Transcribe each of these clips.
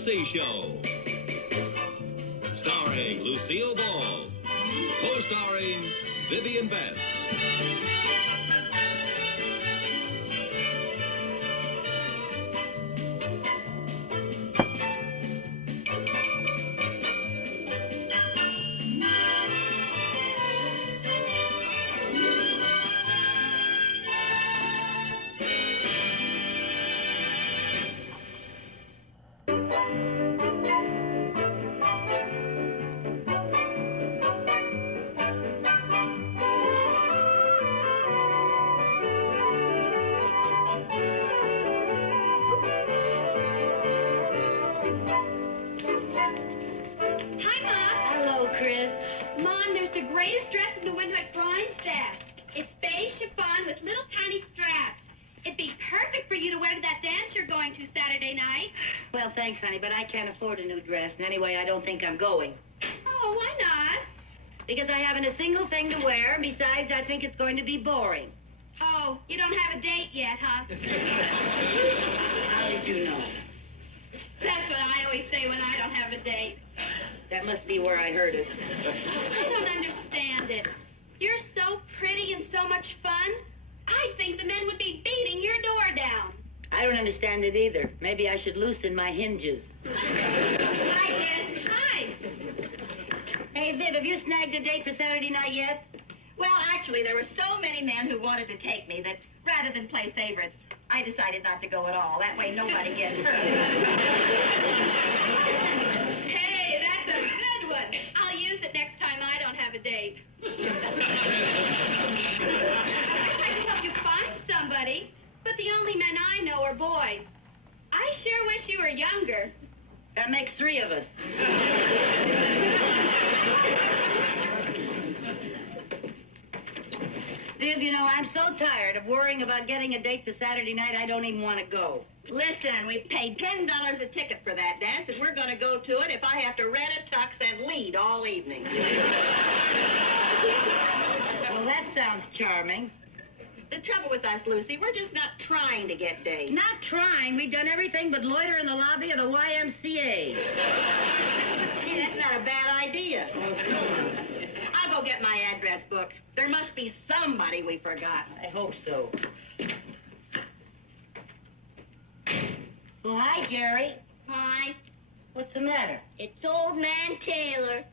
Lucy Show. Starring Lucille Ball. Co-starring Vivian Vance. Well, thanks, honey, but I can't afford a new dress. And anyway, I don't think I'm going. Oh, why not? Because I haven't a single thing to wear, and besides, I think it's going to be boring. Oh, you don't have a date yet, huh? How did you know? That's what I always say when I don't have a date. That must be where I heard it. I don't understand it. You're so pretty and so much fun. I think the men would be beating your door down. I don't understand it either. Maybe I should loosen my hinges. Hi, Ken. Hi. Hey, Viv, have you snagged a date for Saturday night yet? Well, actually, there were so many men who wanted to take me that rather than play favorites, I decided not to go at all. That way nobody gets hurt. Hey, that's a good one. I'll use it next time I don't have a date. I can help you find somebody, but the only men I know are boys. I sure wish you were younger. That makes 3 of us. Viv, you know, I'm so tired of worrying about getting a date for Saturday night, I don't even want to go. Listen, we paid $10 a ticket for that dance, and we're going to go to it if I have to rent a tux and lead all evening. Well, that sounds charming. The trouble with us, Lucy, we're just not trying to get dates. Not trying. We've done everything but loiter in the lobby of the YMCA. Gee, that's not a bad idea. I'll go get my address book. There must be somebody we forgot. I hope so. Oh, hi, Jerry. Hi. What's the matter? It's Old Man Taylor.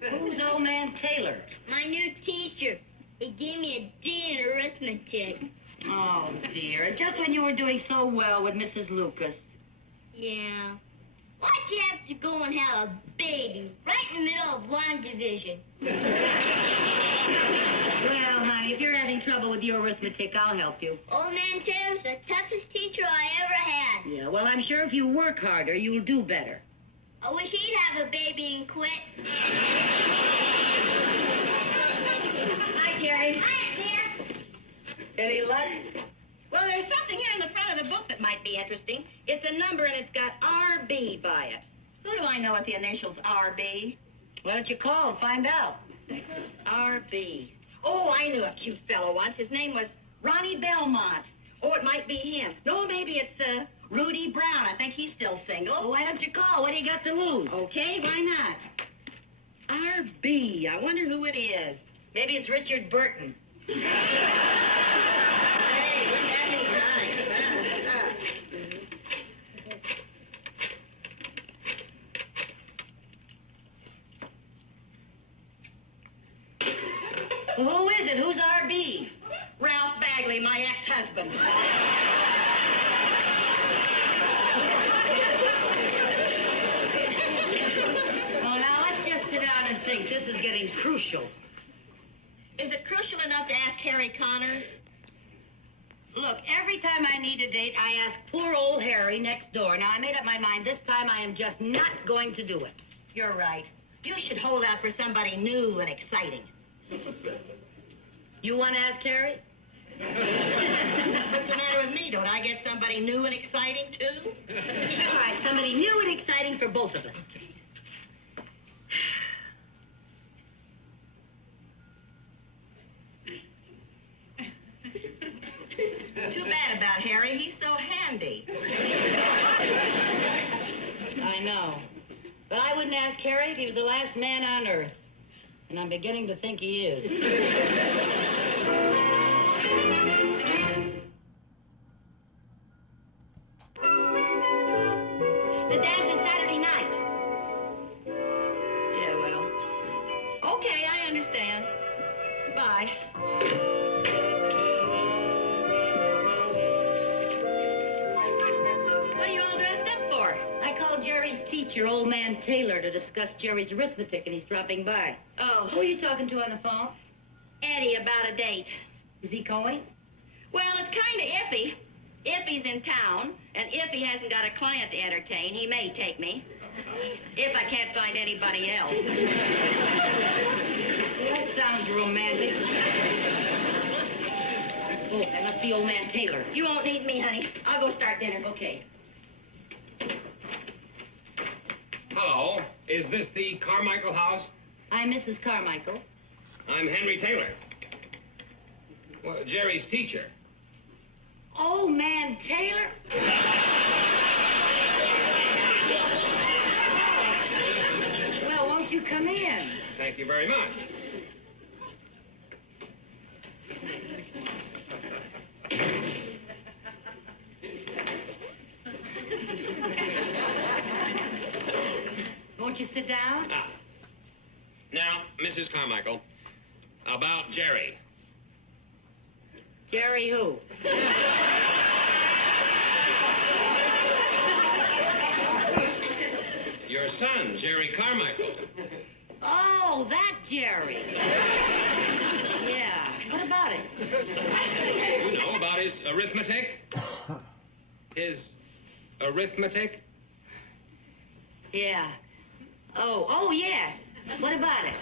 Who's Old Man Taylor? My new teacher. He gave me a D in arithmetic. Oh, dear. Just when you were doing so well with Mrs. Lucas. Yeah. Why'd you have to go and have a baby right in the middle of long division? Well, honey, if you're having trouble with your arithmetic, I'll help you. Old Man Taylor's the toughest teacher I ever had. Yeah, well, I'm sure if you work harder, you'll do better. I wish he'd have a baby and quit. Hi, Jerry. Hi, dear. Any luck? Well, there's something here in the front of the book that might be interesting. It's a number, and it's got RB by it. Who do I know with the initials RB? Why don't you call and find out? RB. Oh, I knew a cute fellow once. His name was Ronnie Belmont. Oh, it might be him. No, maybe it's Rudy Brown. I think he's still single. Well, why don't you call? What do you got to lose? Okay, why not? RB. I wonder who it is. Maybe it's Richard Burton. Well, who is it? Who's RB? Ralph Bagley, my ex-husband. Well, now, let's just sit down and think. This is getting crucial. Is it crucial enough to ask Harry Connors? Look, every time I need a date, I ask poor old Harry next door. Now, I made up my mind. This time, I am just not going to do it. You're right. You should hold out for somebody new and exciting. You want to ask Harry? What's the matter with me? Don't I get somebody new and exciting, too? All right, somebody new and exciting for both of us. Too bad about Harry. He's so handy. wouldn't ask Harry if he was the last man on Earth. And I'm beginning to think he is. The dance is Saturday night. Yeah, well. Okay, I understand. Bye. What are you all dressed up for? I called Jerry's teacher, old man Taylor, to discuss Jerry's arithmetic, and he's dropping by. Oh, Who are you talking to on the phone? Eddie, about a date. Is he going? Well, it's kind of iffy. Iffy's in town, and if he hasn't got a client to entertain, he may take me. If I can't find anybody else. That sounds romantic. Oh, that must be old man Taylor. You won't need me, honey. I'll go start dinner. Okay. Hello. Is this the Carmichael house? I'm Mrs. Carmichael. I'm Henry Taylor. Well, Jerry's teacher. Old man Taylor? Well, won't you come in? Thank you very much. Won't you sit down? Now, Mrs. Carmichael, about Jerry. Jerry who? Your son, Jerry Carmichael. Oh, that Jerry. Yeah. What about it? You know about his arithmetic? His arithmetic? Yeah. Oh, yes. What about it?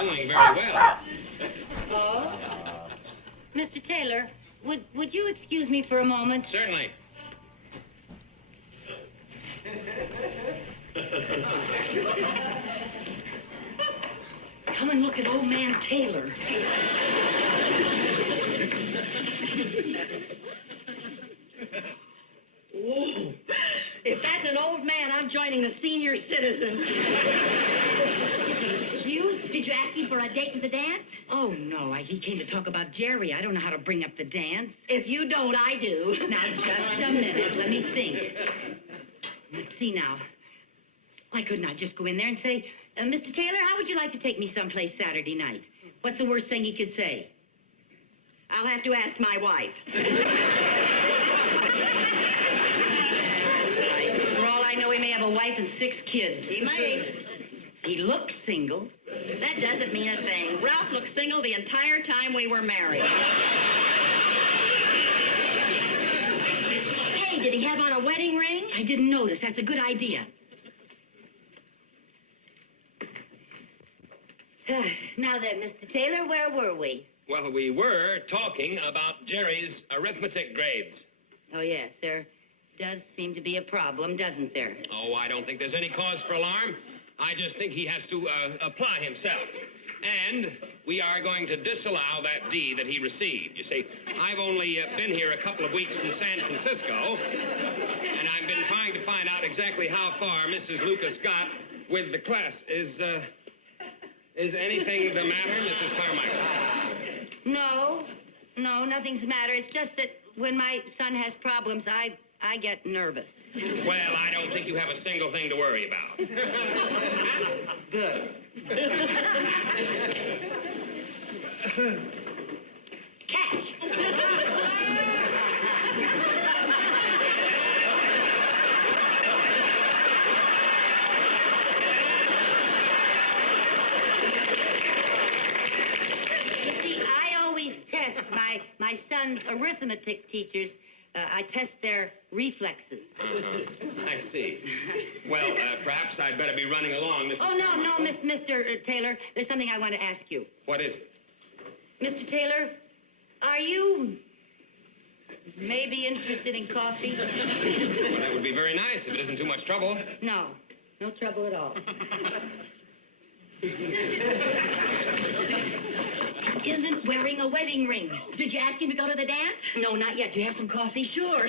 Doing very well. Oh? Mr. Taylor, would you excuse me for a moment? Certainly. Come and look at old man Taylor. Whoa. If that's an old man, I'm joining the senior citizens. Cute? Did you ask him for a date to the dance? Oh, no. He came to talk about Jerry. I don't know how to bring up the dance. If you don't, I do. Now, just a minute. Let me think. Let's see now. Why couldn't I just go in there and say, Mr. Taylor, how would you like to take me someplace Saturday night? What's the worst thing he could say? I'll have to ask my wife. For all I know, he may have a wife and 6 kids. He may. He looks single. That doesn't mean a thing. Ralph looked single the entire time we were married. Hey, did he have on a wedding ring? I didn't notice. That's a good idea. Now then, Mr. Taylor, where were we? Well, we were talking about Jerry's arithmetic grades. Oh, yes, there does seem to be a problem, doesn't there? Oh, I don't think there's any cause for alarm. I just think he has to apply himself. And we are going to disallow that D that he received. You see, I've only been here a couple of weeks from San Francisco, and I've been trying to find out exactly how far Mrs. Lucas got with the class. Is anything the matter, Mrs. Carmichael? No, nothing's the matter. It's just that when my son has problems, I get nervous. Well, I don't think you have a single thing to worry about. Good. Catch! You see, I always test my son's arithmetic teachers. I test their reflexes. I see. Well, perhaps I'd better be running along, Mrs. Oh, no, Carmichael. Mr. Taylor. There's something I want to ask you. What is it? Mr. Taylor, are you maybe interested in coffee? Well, that would be very nice if it isn't too much trouble. No trouble at all. He isn't wearing a wedding ring. Did you ask him to go to the dance? No, not yet. Do you have some coffee? Sure.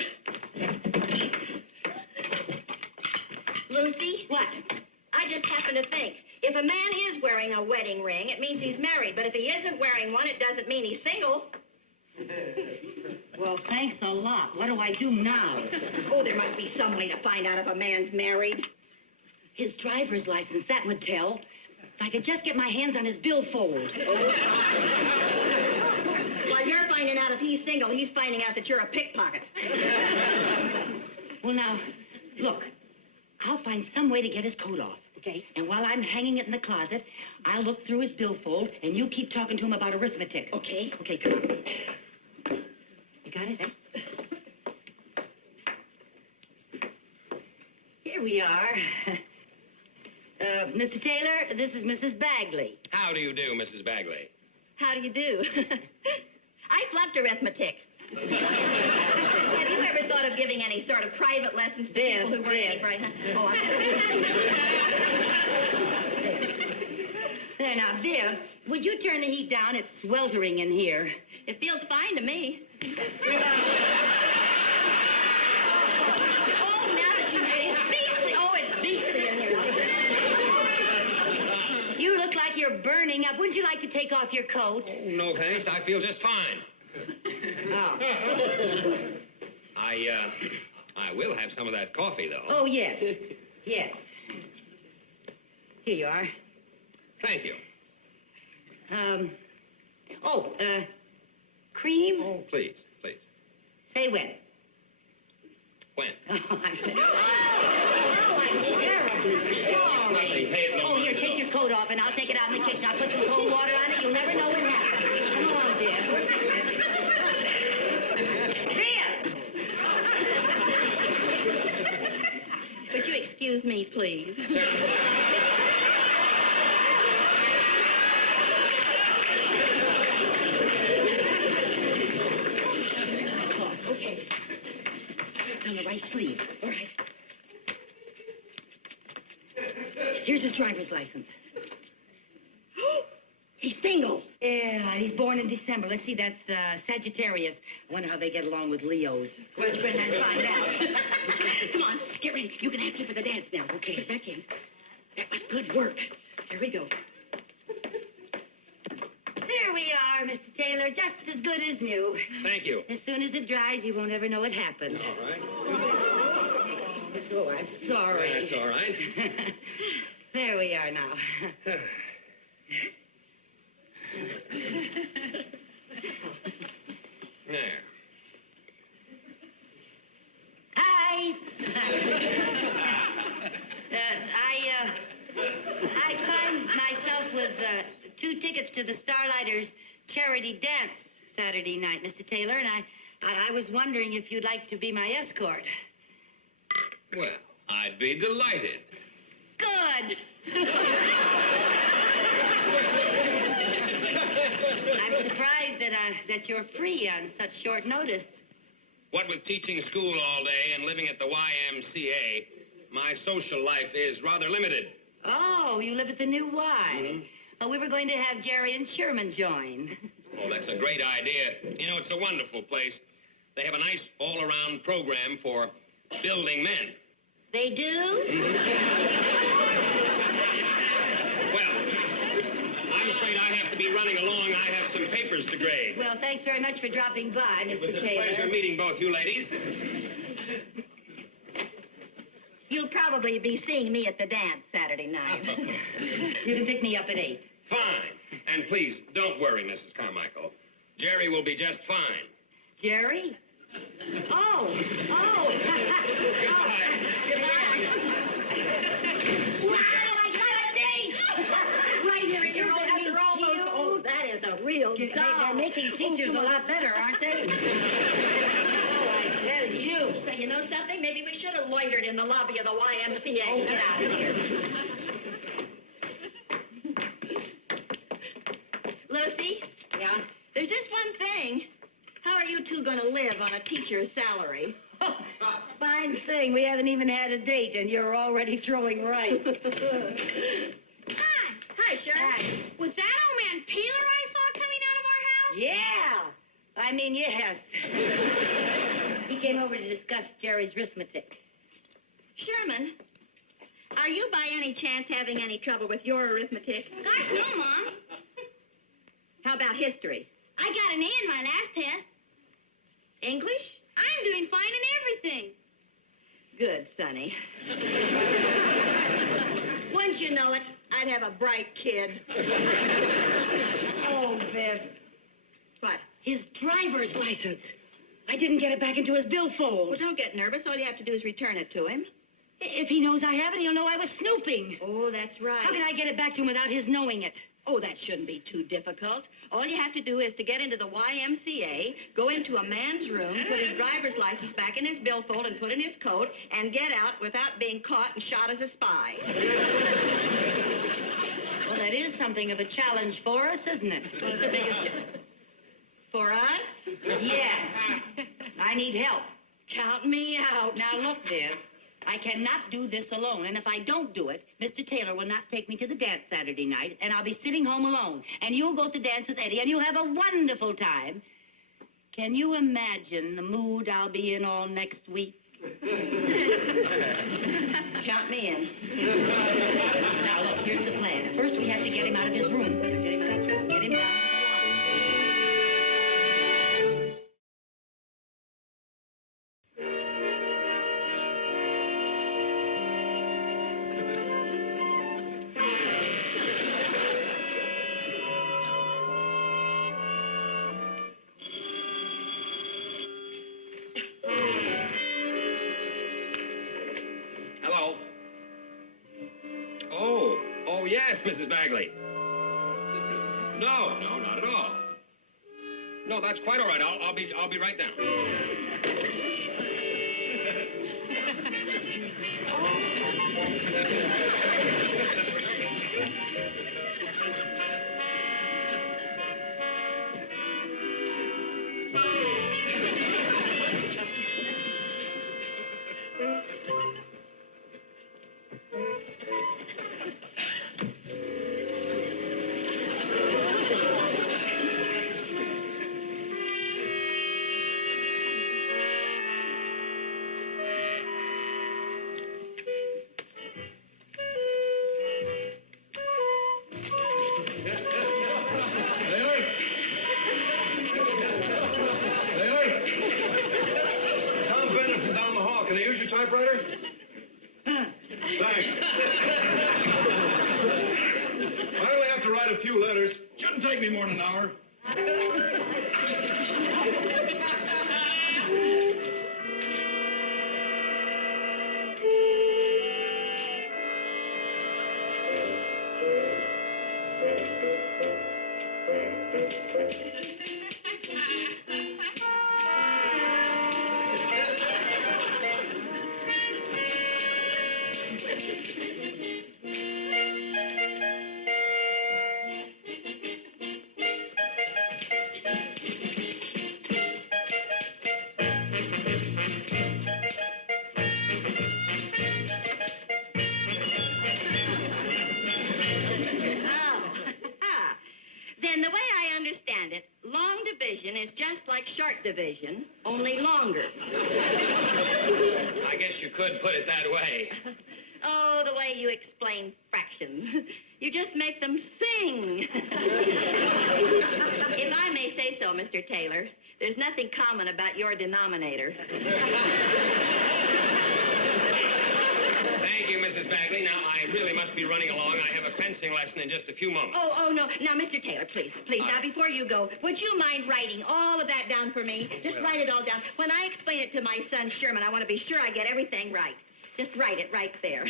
Lucy? What? I just happen to think, if a man is wearing a wedding ring, it means he's married. But if he isn't wearing one, it doesn't mean he's single. Well, thanks a lot. What do I do now? Oh, there must be some way to find out if a man's married. His driver's license, that would tell. If I could just get my hands on his billfold. While you're finding out if he's single, he's finding out that you're a pickpocket. Well, now, look. I'll find some way to get his coat off. Okay. And while I'm hanging it in the closet, I'll look through his billfold, and you keep talking to him about arithmetic. Okay. Okay, come on. You got it? Here we are. Mr. Taylor, this is Mrs. Bagley. How do you do, Mrs. Bagley? How do you do? I flunked arithmetic. Have you ever thought of giving any sort of private lessons to people who weren't any bright? Oh, I'm There, now, Viv, would you turn the heat down? It's sweltering in here. It feels fine to me. Oh, now that you say it's beastly. Oh, it's beastly in here. You look like you're burning up. Wouldn't you like to take off your coat? Oh, no, thanks. I feel just fine. Oh. I will have some of that coffee, though. Oh, yes. Yes. Here you are. Thank you. Cream? Oh, please, please. Say when. When? Oh, I'm terribly sorry. Nothing. Pay it no Oh, here, mind at take all. your coat off, and I'll take it out in the kitchen. I'll put some cold water on it. You'll never know what happened. Come on, dear. Could you excuse me, please? Certainly. Okay. It's on the right sleeve. All right. Here's his driver's license. He's single. Yeah, he's born in December. Let's see, that's Sagittarius. I wonder how they get along with Leos. Well, let's go ahead and find out. Come on, get ready. You can ask me for the dance now. Okay, get back in. That was good work. Here we go. There we are, Mr. Taylor. Just as good as new. Thank you. As soon as it dries, you won't ever know what happened. All right. Oh, I'm sorry. That's all right. There we are now. There. Hi. I find myself with 2 tickets to the Starlighters charity dance Saturday night, Mr. Taylor, and I was wondering if you'd like to be my escort. Well, I'd be delighted. Good. I'm surprised that you're free on such short notice. What with teaching school all day and living at the YMCA, my social life is rather limited. Oh, you live at the new Y. Mm-hmm. Oh, we were going to have Jerry and Sherman join. Oh, that's a great idea. You know, it's a wonderful place. They have a nice all-around program for building men. They do? Well, I'm afraid I have to be running along. I have some papers to grade. Well, thanks very much for dropping by, It Mr. was a Taylor. pleasure meeting both you ladies. You'll probably be seeing me at the dance Saturday night. You can pick me up at 8. Fine. And please, don't worry, Mrs. Carmichael. Jerry will be just fine. Jerry? Oh. Right here in your own after all those. Oh, that is a real doll. They're making teachers a lot better, aren't they? Oh, I tell you. So you know something? Maybe we should have loitered in the lobby of the YMCA. Oh, get out of here. Lucy? Yeah? There's just one thing. How are you two going to live on a teacher's salary? Oh, fine thing. We haven't even had a date, and you're already throwing rice. Hi, Sharon. Was that old man Peeler I saw coming out of our house? Yeah. I mean, yes. He came over to discuss Jerry's arithmetic. Sherman, are you by any chance having any trouble with your arithmetic? Gosh, no, Mom. How about history? I got an A in my last test. English? I'm doing fine in everything. Good, Sonny. Wouldn't you know it, I'd have a bright kid. Oh, Viv. What? His driver's license. I didn't get it back into his billfold. Well, don't get nervous. All you have to do is return it to him. If he knows I have it, he'll know I was snooping. Oh, that's right. How can I get it back to him without his knowing it? Oh, that shouldn't be too difficult. All you have to do is to get into the YMCA, go into a man's room, put his driver's license back in his billfold and put in his coat, and get out without being caught and shot as a spy. Well, that is something of a challenge for us, isn't it? Well, it's the biggest... For us? Yes. I need help. Count me out. Now, look, Viv. I cannot do this alone, and if I don't do it, Mr. Taylor will not take me to the dance Saturday night, and I'll be sitting home alone. And you'll go to dance with Eddie, and you'll have a wonderful time. Can you imagine the mood I'll be in all next week? Count me in. Now, look, here's the plan. First, we have to get him out of his room. Get him out of his room. Get him down. Hello. Oh, yes, Mrs. Bagley. No, not at all. No, that's quite all right. I'll be right down. Typewriter? Thanks. I only have to write a few letters. Shouldn't take me more than an hour. Then the way I understand it, long division is just like short division, only longer. I guess you could put it that way. Oh, the way you explain fractions. You just make them sing. If I may say so, Mr. Taylor, there's nothing common about your denominator. Thank you, Mrs. Bagley. Now, I really must be running along. I have a fencing lesson in just a few moments. Oh, no. Now, Mr. Taylor, please. Now, before you go, would you mind writing all of that down for me? Just write it all down. When I explain it to my son, Sherman, I want to be sure I get everything right. Just write it right there.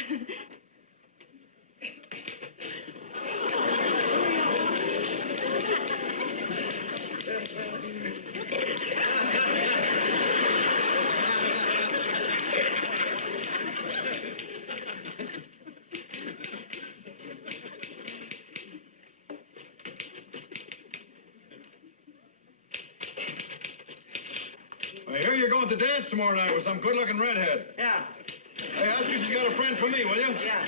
I hear you're going to dance tomorrow night with some good-looking redhead. Yeah. Hey, ask her if she's got a friend for me, will you? Yeah.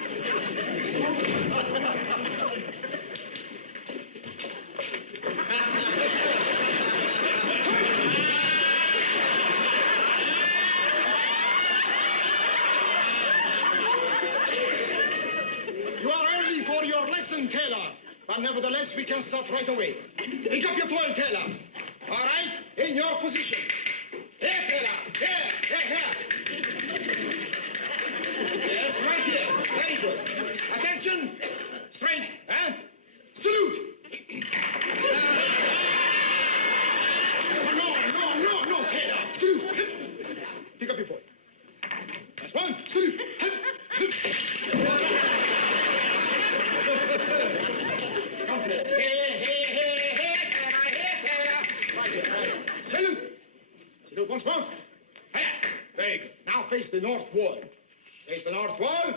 but nevertheless, we can start right away. Pick up your foil, Taylor. All right? In your position. Here, Taylor. Here. Yes, right here. Very good. Attention. Straight. Huh? Salute. No, Taylor. Salute. Pick up your foil. That's one. Salute. Salute once more. Very good. Now face the north wall. Face the north wall.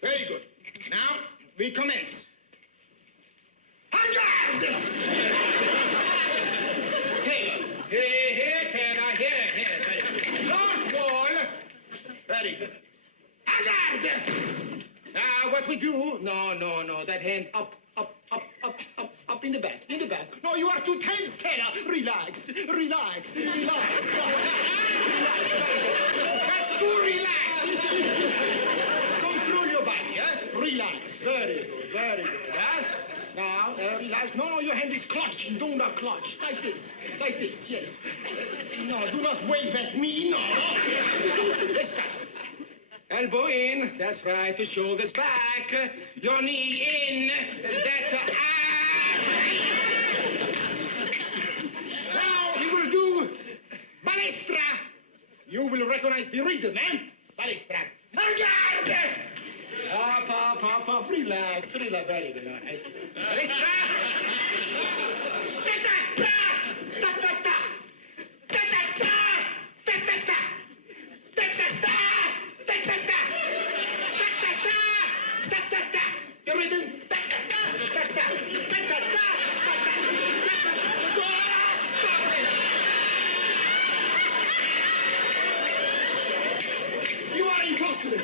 Very good. Now we commence. En garde! Taylor. Here, Taylor. Here. North wall. Very good. En garde! Now what we do? No. That hand up in the back. No, you are too tense, Taylor. Relax. Relax. That's too relaxed. Control your body, eh? Relax. Very good, huh? Now, relax. No, your hand is clutching. Do not clutch. Like this, yes. No, do not wave at me, no. Let's start. Elbow in. That's right. The shoulders back. Your knee in. That Now we will do balestra. You will recognize the rhythm, eh? Balestra. En garde! Up. Relax. Very good. Balestra. The rhythm. You are impossible.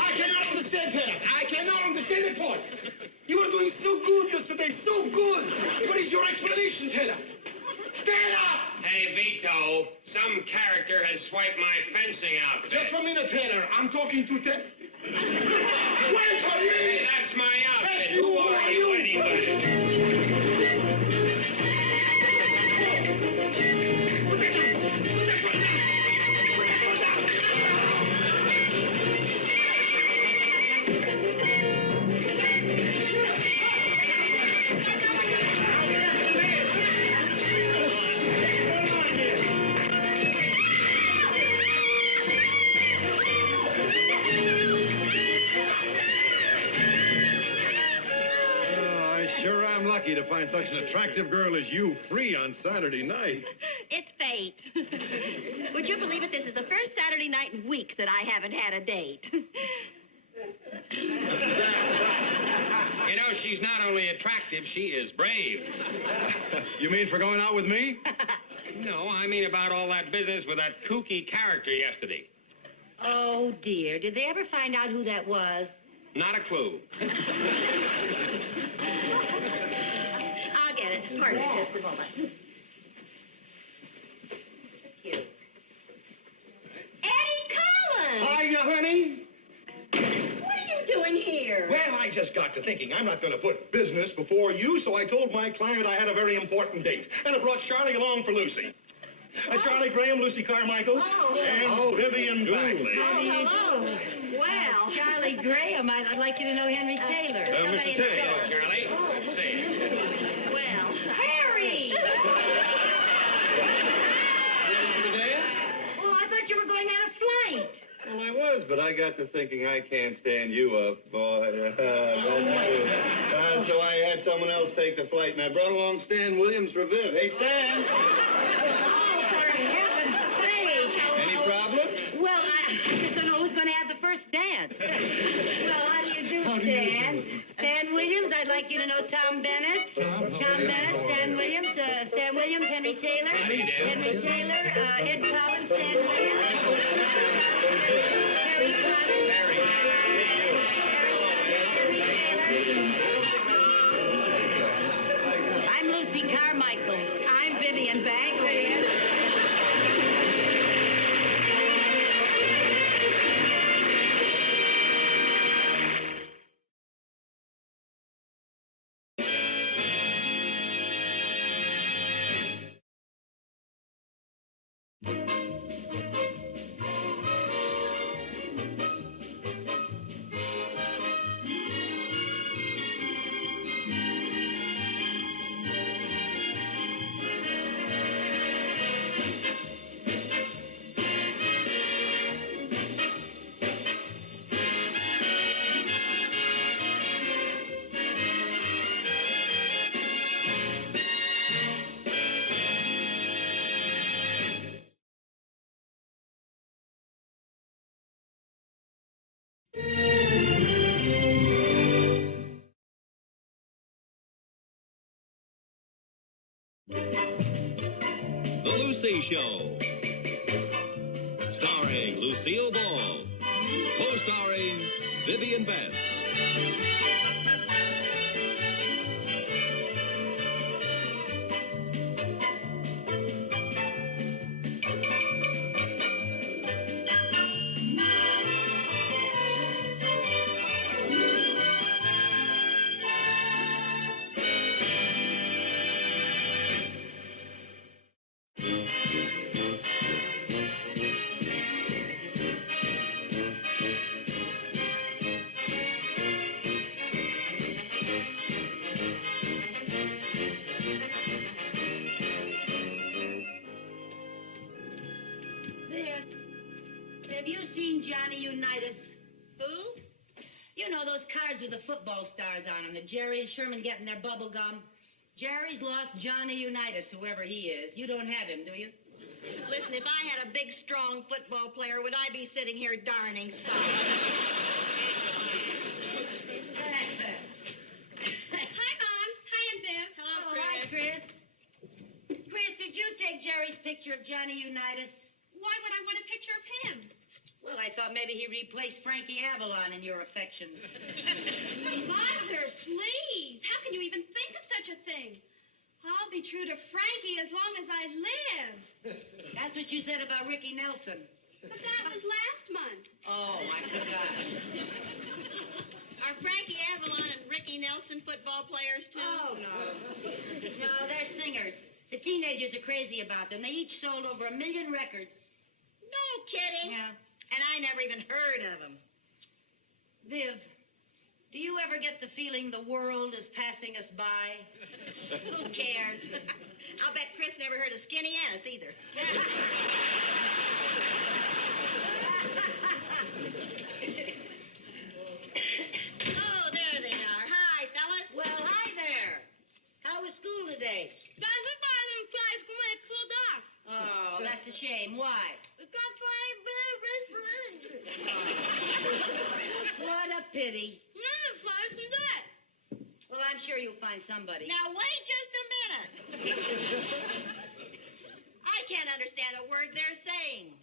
I cannot understand, Taylor. I cannot understand at all. You were doing so good yesterday, so good. What is your explanation, Taylor? Taylor! Hey, Vito, some character has swiped my fencing out there. Just a minute, Taylor. I'm talking to Taylor. Wait for me! Hey, that's my outfit. Hey, Who are you anyway? Lucky to find such an attractive girl as you free on Saturday night. It's fate. Would you believe it? This is the first Saturday night in weeks that I haven't had a date. You know, she's not only attractive, she is brave. You mean for going out with me? No, I mean about all that business with that kooky character yesterday. Oh, dear. Did they ever find out who that was? Not a clue. I'll get it. Pardon me just a moment. Here. Eddie Collins! Hiya, honey. What are you doing here? Well, I just got to thinking I'm not going to put business before you, so I told my client I had a very important date. And I brought Charlie along for Lucy. Charlie Graham, Lucy Carmichael, and Vivian Bagley. Oh, hello. Well, Charlie Graham. I'd like you to know Henry Taylor. Mr. Taylor. Charlie, let's see. well, Harry! Oh, I thought you were going on a flight. Well, I was, but I got to thinking I can't stand you up, boy. So I had someone else take the flight, and I brought along Stan Williams for Viv. Hey, Stan. Oh, for heaven's sake. Any problem? Well, I just don't know who's going to have the first dance. Well, how do you do, Stan? Stan Williams, I'd like you to know Tom Bennett. Tom Bennett, Stan Williams, Henry Taylor. Henry Taylor, Ed Collins, Stan Williams. Harry Collins. I'm Lucy Carmichael. I'm Vivian Bagley. The Lucy Show. Starring Lucille Ball. Co-starring Vivian Vance. Have you seen Johnny Unitas? Who? You know those cards with the football stars on them that Jerry and Sherman get in their bubble gum? Jerry's lost Johnny Unitas, whoever he is. You don't have him, do you? Listen, if I had a big, strong football player, would I be sitting here darning socks? Hi, Mom. Hi, Aunt Viv. Oh, hi, Chris. Chris, did you take Jerry's picture of Johnny Unitas? Why would I want a picture of him? Well, I thought maybe he replaced Frankie Avalon in your affections. Mother, please. How can you even think of such a thing? I'll be true to Frankie as long as I live. That's what you said about Ricky Nelson. But that was last month. Oh, I forgot. Are Frankie Avalon and Ricky Nelson football players, too? Oh, no. No, they're singers. The teenagers are crazy about them. They each sold over 1 million records. No kidding. Yeah. And I never even heard of them. Viv, do you ever get the feeling the world is passing us by? Who cares? I'll bet Chris never heard of Skinny Ennis either. Oh, there they are. Hi, fellas. Well, hi there. How was school today? Oh, that's a shame. Why? What a pity. Well, I'm sure you'll find somebody. Now, wait just a minute. I can't understand a word they're saying.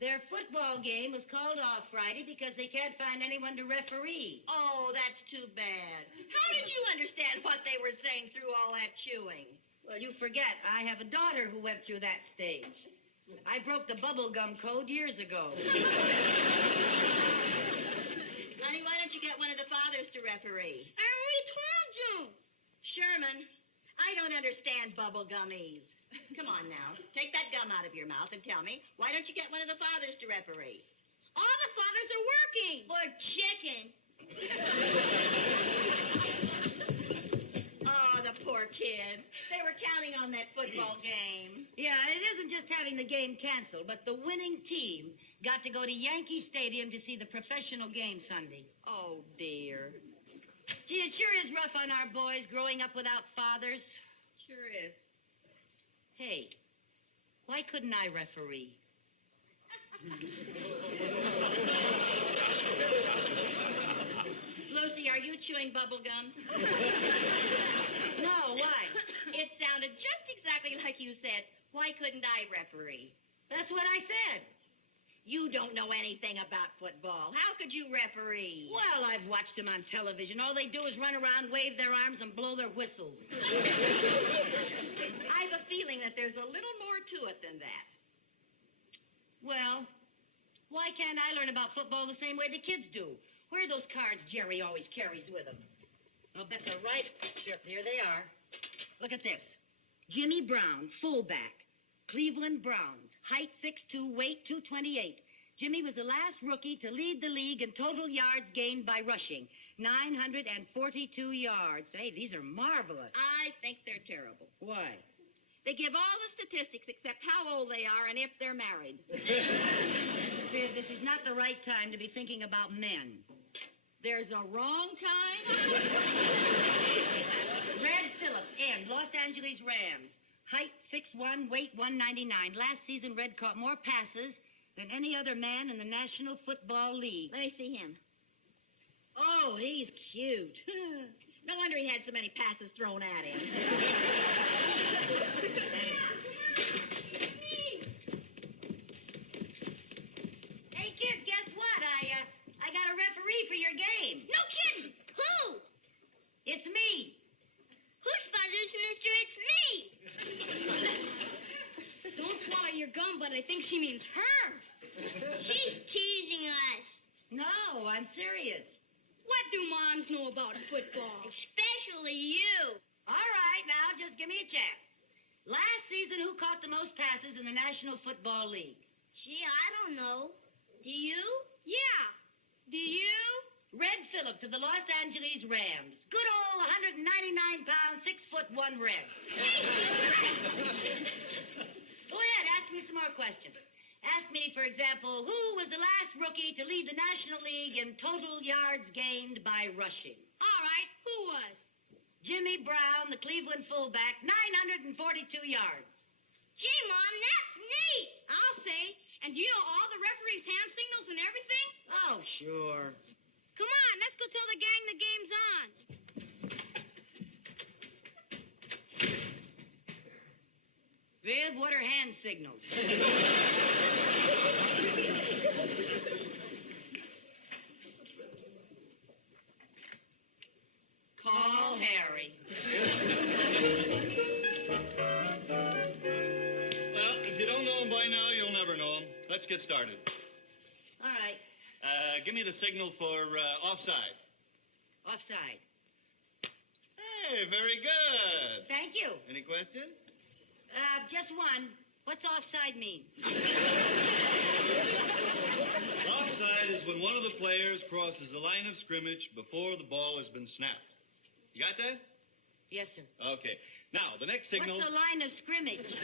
Their football game was called off Friday because they can't find anyone to referee. Oh, that's too bad. How did you understand what they were saying through all that chewing? Well, you forget, I have a daughter who went through that stage. I broke the bubblegum code years ago. Honey, why don't you get one of the fathers to referee? I already told you. Sherman, I don't understand bubblegummies. Come on now. Take that gum out of your mouth and tell me, why don't you get one of the fathers to referee? All the fathers are working. Or chicken. Oh, the poor kids. They were counting on that football game. Yeah, it isn't just having the game canceled, but the winning team got to go to Yankee Stadium to see the professional game Sunday. Oh, dear. Gee, it sure is rough on our boys growing up without fathers. Sure is. Hey, why couldn't I referee? Lucy, are you chewing bubble gum? No, why? It sounded just exactly like you said, why couldn't I referee? That's what I said. You don't know anything about football. How could you referee? Well, I've watched them on television. All they do is run around, wave their arms, and blow their whistles. I've a feeling that there's a little more to it than that. Well, why can't I learn about football the same way the kids do? Where are those cards Jerry always carries with him? I'll bet they're right. Sure, here they are. Look at this. Jimmy Brown, fullback. Cleveland Browns, height 6'2", weight 228. Jimmy was the last rookie to lead the league in total yards gained by rushing, 942 yards. Hey, these are marvelous. I think they're terrible. Why? They give all the statistics except how old they are and if they're married. Viv, this is not the right time to be thinking about men. There's a wrong time? Red Phillips, and Los Angeles Rams. Height 6'1", weight 199. Last season, Red caught more passes than any other man in the National Football League. Let me see him. Oh, he's cute. No wonder he had so many passes thrown at him. might swallow your gum, but I think she means her. She's teasing us. No, I'm serious. What do moms know about football? Especially you. All right, now, just give me a chance. Last season, who caught the most passes in the National Football League? Gee, I don't know. Do you? Yeah. Do you? Red Phillips of the Los Angeles Rams. Good old 199-pound, 6'1" Red. Go ahead, ask me some more questions. Ask me, for example, who was the last rookie to lead the National League in total yards gained by rushing? All right, who was? Jimmy Brown, the Cleveland fullback, 942 yards. Gee, Mom, that's neat. I'll say. And do you know all the referees' hand signals and everything? Oh, sure. Come on, let's go tell the gang the game's on. Viv, what are hand signals? Call Harry. Well, if you don't know him by now, you'll never know him. Let's get started. All right, Give me the signal for offside. offside. Hey, very good. Thank you. Any questions? Just one. What's offside mean? Offside is when one of the players crosses the line of scrimmage before the ball has been snapped. You got that? Yes, sir. Okay. Now, the next signal... What's a line of scrimmage?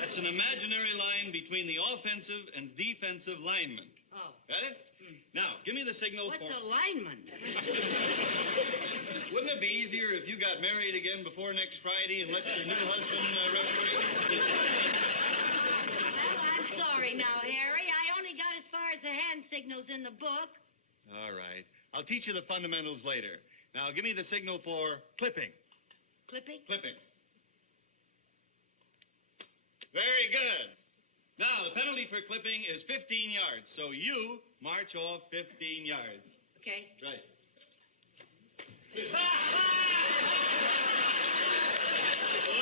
That's an imaginary line between the offensive and defensive linemen. Oh. Got it? Now, give me the signal What's for... a lineman? Wouldn't it be easier if you got married again before next Friday and let your new husband referee? Well, I'm sorry now, Harry. I only got as far as the hand signals in the book. All right. I'll teach you the fundamentals later. Now, give me the signal for clipping. Clipping? Clipping. Very good. Now, the penalty for clipping is 15 yards, so you march off 15 yards. Okay. Right.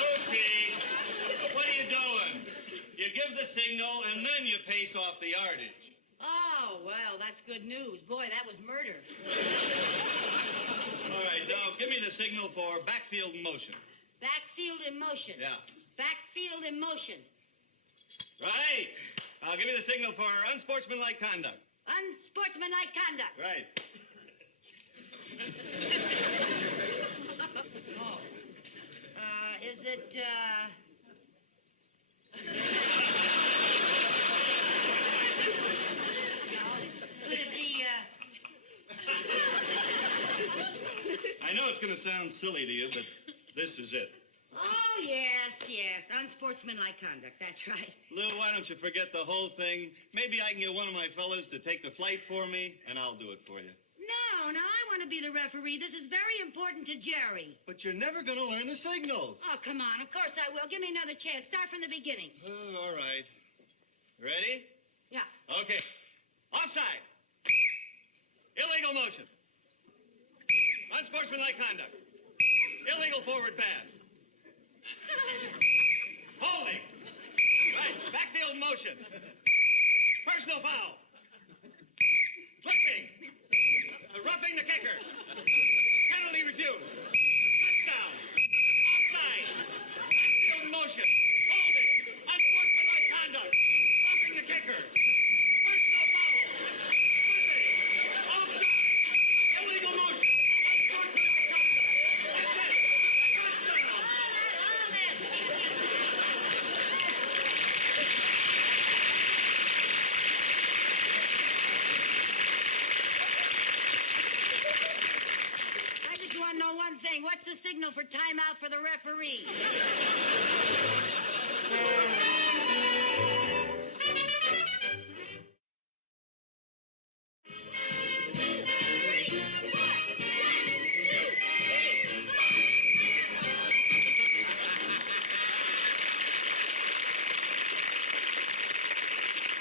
Lucy, what are you doing? You give the signal, and then you pace off the yardage. Oh, well, that's good news. Boy, that was murder. All right, now, give me the signal for backfield motion. Backfield in motion. Yeah. Backfield in motion. Right. Now, give me the signal for unsportsmanlike conduct. Unsportsmanlike conduct. Right. Oh. Is it, Could it be, I know it's going to sound silly to you, but this is it. Oh, yes, yes. Unsportsmanlike conduct. That's right. Lou, why don't you forget the whole thing? Maybe I can get one of my fellas to take the flight for me, and I'll do it for you. No, I want to be the referee. This is very important to Jerry. But you're never going to learn the signals. Oh, come on. Of course I will. Give me another chance. Start from the beginning. Oh, all right. Ready? Yeah. Okay. Offside. Illegal motion. Unsportsmanlike conduct. Illegal forward pass. Holding. Right. Backfield motion. Personal foul. Flipping. Roughing the kicker. Penalty refused. Touchdown. Offside. Backfield motion. Holding. Unsportsmanlike conduct. Roughing the kicker. Personal foul. Flipping. Offside. Illegal motion. Unsportsmanlike conduct. That's it. Touchdown. I just want to know one thing. What's the signal for timeout for the referee?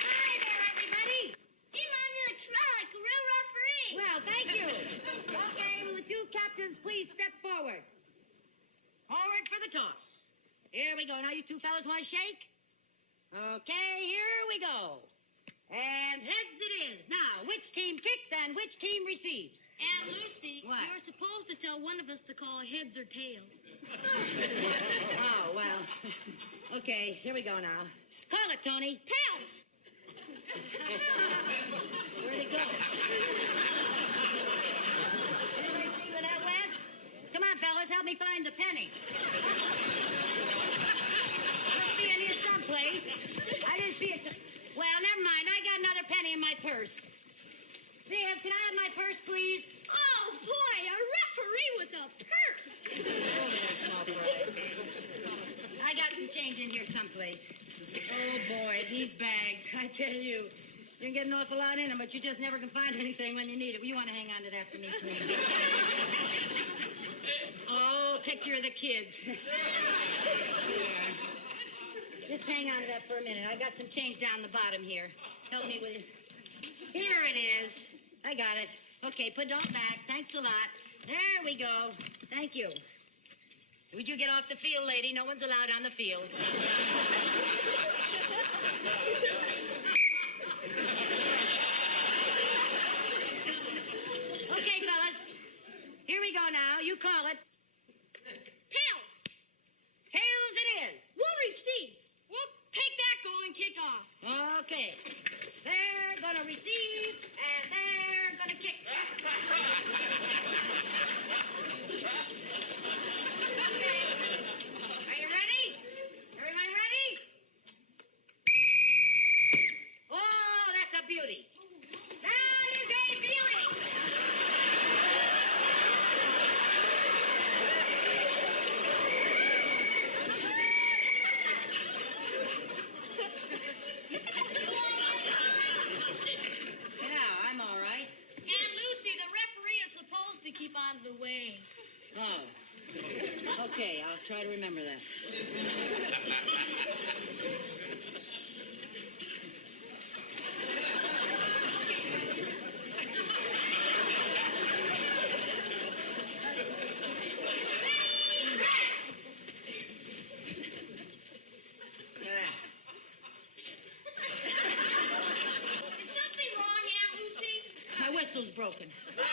Hi there, everybody. Gee, Mom, you look swell like a real referee. Well, thank you. Okay, will the two captains please step forward? Forward for the toss. Here we go. Now you two fellas want to shake? Okay, here we go. And heads it is. Now, which team kicks and which team receives? Aunt Lucy, What? you're supposed to tell one of us to call heads or tails. Oh, well. Okay, here we go now. Call it, Tony. Tails! Where'd it go? Anybody see where that went? Come on, fellas, help me find the penny. Must be in here someplace. I didn't see it. Well, never mind. I got another penny in my purse. Viv, can I have my purse, please? Oh, boy, a referee with a purse! Over there, small fry. I got some change in here someplace. Oh, boy, these bags. I tell you, you can get an awful lot in them, but you just never can find anything when you need it. Well, you want to hang on to that for me, please? Oh, picture of the kids. Yeah. Just hang on to that for a minute. I got some change down the bottom here. Help me with it. Here it is. I got it. Okay, put it all back. Thanks a lot. There we go. Thank you. Would you get off the field, lady? No one's allowed on the field. Okay, fellas. Here we go now. You call it. Tails! Tails it is. We'll receive. We'll take that goal and kick off. Okay. They're gonna receive, and they're gonna kick. Okay. Are you ready? Everyone ready? Oh, that's a beauty. That is a beauty. Yeah, I'm all right. Aunt Lucy, the referee is supposed to keep out of the way. Oh. Okay, I'll try to remember that. Is something wrong, Aunt Lucy? My whistle's broken. Oh,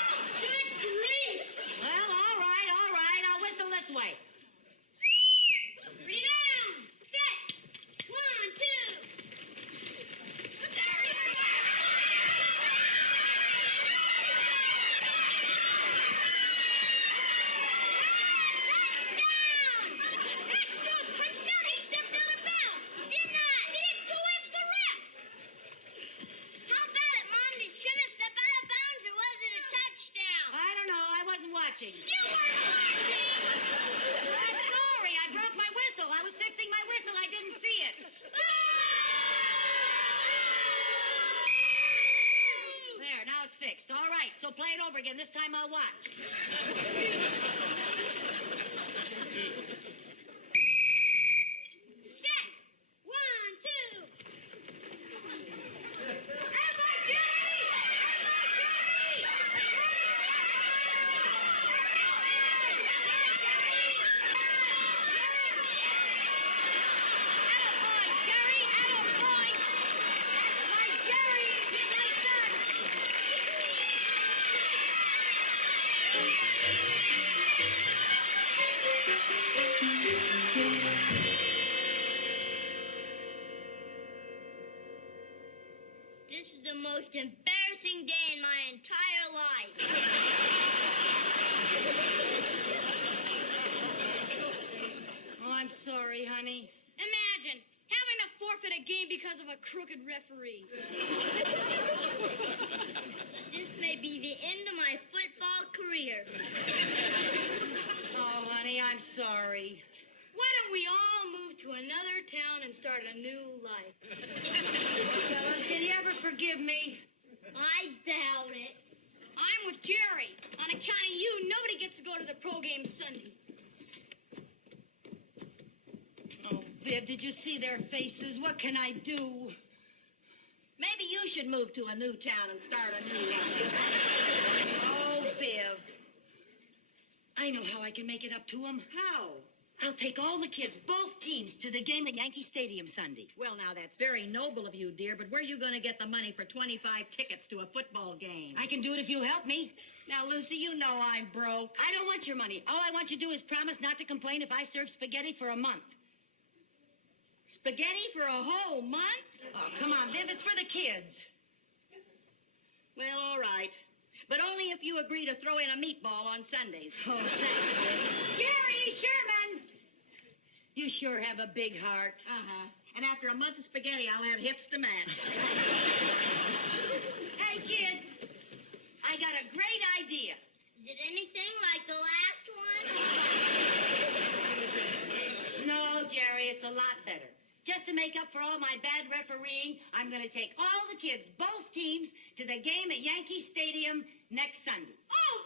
good grief! Well, all right. I'll whistle this way. Ready down! Set! 1, 2. Touchdown! He stepped out of bounds! Did not! He didn't coerce the ref! How about it, Mom? Did Sherman step out of bounds or was it a touchdown? I don't know. I wasn't watching. You weren't watching! I'm sorry. I broke my whistle. I was fixing my whistle. I didn't see it. There, now it's fixed. All right, so play it over again. This time I'll watch. Set! 1, 2. Everybody, Jerry! Attaboy, Jerry! Attaboy! My Jerry! My son! This is the most embarrassing day in my entire life. Oh, I'm sorry, honey. Imagine having to forfeit a game because of a crooked referee. This may be the end of my football career. Oh, honey, I'm sorry. Why don't we all move to another town and start a new life? Fellas, can you ever forgive me? I doubt it. I'm with Jerry. On account of you, nobody gets to go to the pro game Sunday. Oh, Viv, did you see their faces? What can I do? Maybe you should move to a new town and start a new life. Oh, Viv. I know how I can make it up to them. How? I'll take all the kids, both teams, to the game at Yankee Stadium Sunday. Well, now, that's very noble of you, dear, but where are you going to get the money for 25 tickets to a football game? I can do it if you help me. Now, Lucy, you know I'm broke. I don't want your money. All I want you to do is promise not to complain if I serve spaghetti for a month. Spaghetti for a whole month? Oh, come on, Viv, it's for the kids. Well, all right. But only if you agree to throw in a meatball on Sundays. Oh, thanks, Viv. Jerry Sherman! You sure have a big heart. Uh-huh. And after a month of spaghetti, I'll have hips to match. Hey, kids, I got a great idea. Is it anything like the last one? No, Jerry, it's a lot better. Just to make up for all my bad refereeing, I'm going to take all the kids, both teams, to the game at Yankee Stadium next Sunday. Oh,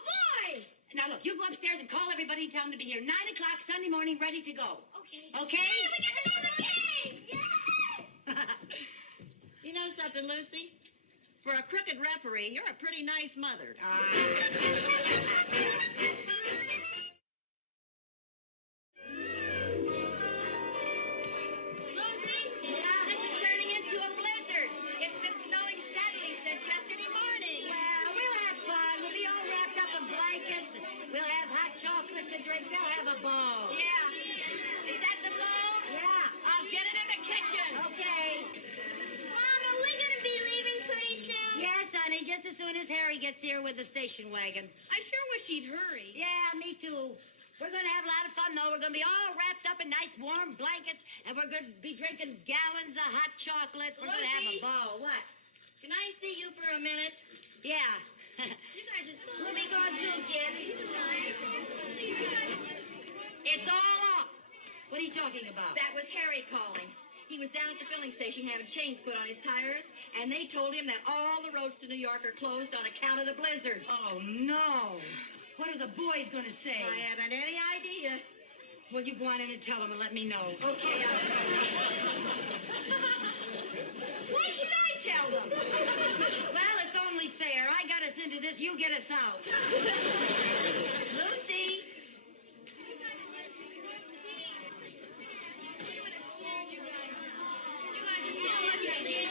boy! Now, look, you go upstairs and call everybody and tell them to be here 9 o'clock Sunday morning, ready to go. Okay. Okay? Hey, we get to go to the game! Yay! You know something, Lucy? For a crooked referee, you're a pretty nice mother. Lucy, this is turning into a blizzard. It's been snowing steadily since yesterday morning. Well, we'll have fun. We'll be all wrapped up in blankets. We'll have hot chocolate to drink. They'll have a ball. Yeah. Is that the goal? Yeah. I'll get it in the kitchen. Okay. Mom, are we going to be leaving pretty soon? Yes, honey, just as soon as Harry gets here with the station wagon. I sure wish he'd hurry. Yeah, me too. We're going to have a lot of fun, though. We're going to be all wrapped up in nice warm blankets, and we're going to be drinking gallons of hot chocolate. We're going to have a Lucy? ball. What? Can I see you for a minute? Yeah. You guys are so... We'll be going soon, kids. It's all off. What are you talking about? That was Harry calling. He was down at the filling station having chains put on his tires, and they told him that all the roads to New York are closed on account of the blizzard. Oh, no. What are the boys going to say? I haven't any idea. Well, you go on in and tell them and let me know. Okay, Why should I tell them? Well, it's only fair. I got us into this. You get us out. Lucy! You guys are so lucky.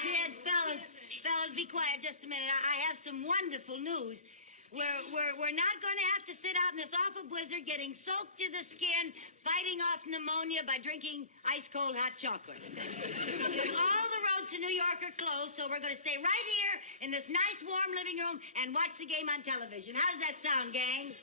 Kids, fellas, be quiet just a minute. I have some wonderful news. We're not going to have to sit out in this awful blizzard getting soaked to the skin, fighting off pneumonia by drinking ice-cold hot chocolate. All the roads to New York are closed, so we're going to stay right here in this nice, warm living room and watch the game on television. How does that sound, gang?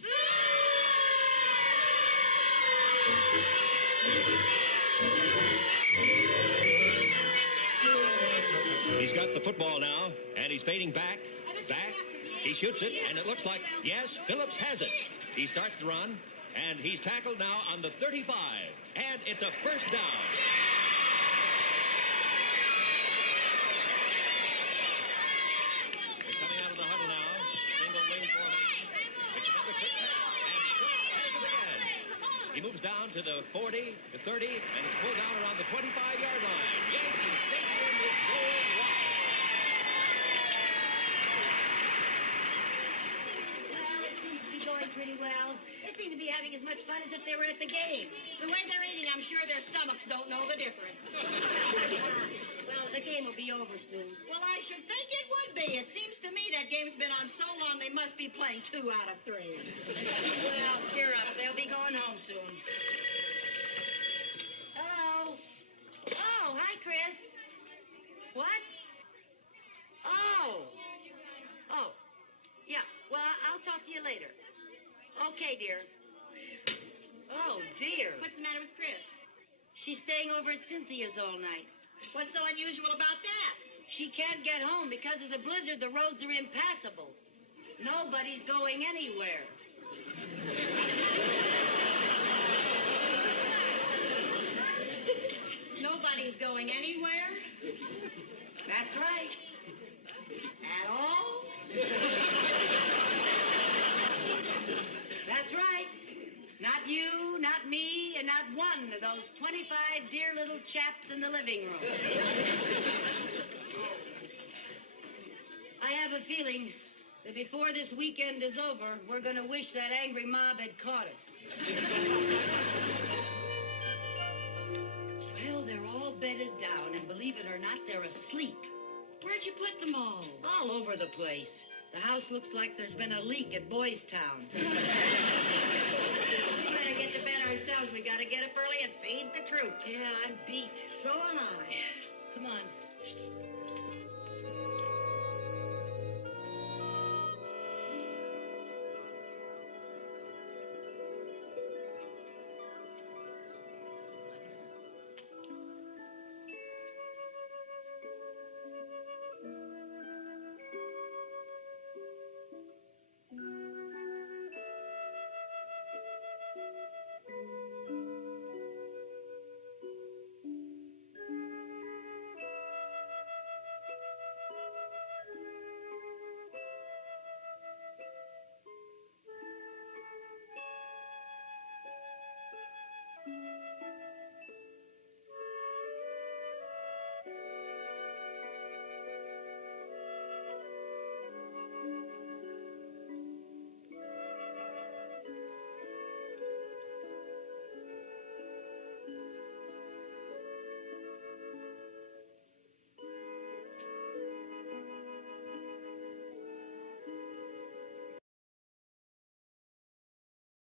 He's got the football now, and he's fading back. He shoots it, and it looks like, yes, Phillips has it. He starts to run, and he's tackled now on the 35, and it's a first down. They're coming out of the huddle now. Single wing formation. It's another quick pass, and Phillips has it again. He moves down to the 40, the 30, and he's pulled down around the 25-yard line. Yankee Stadium is going wild. Well, it seems to be going pretty well. They seem to be having as much fun as if they were at the game. The way they're eating, I'm sure their stomachs don't know the difference. Well, the game will be over soon. Well, I should think it would be. It seems to me that game's been on so long they must be playing 2 out of 3. Well, cheer up. They'll be going home soon. Hello. Oh, hi, Chris. What? Oh. Oh. Yeah, well, I'll talk to you later. Okay, dear. Oh, dear. What's the matter with Chris? She's staying over at Cynthia's all night. What's so unusual about that? She can't get home because of the blizzard. The roads are impassable. Nobody's going anywhere. Nobody's going anywhere? That's right. At all? That's right. Not you, not me, and not one of those 25 dear little chaps in the living room. I have a feeling that before this weekend is over, we're going to wish that angry mob had caught us. Well, they're all bedded down, and believe it or not, they're asleep. Where'd you put them all? All over the place. The house looks like there's been a leak at Boys Town. We better get to bed ourselves. We gotta get up early and feed the troops. Yeah, I'm beat. So am I. Come on.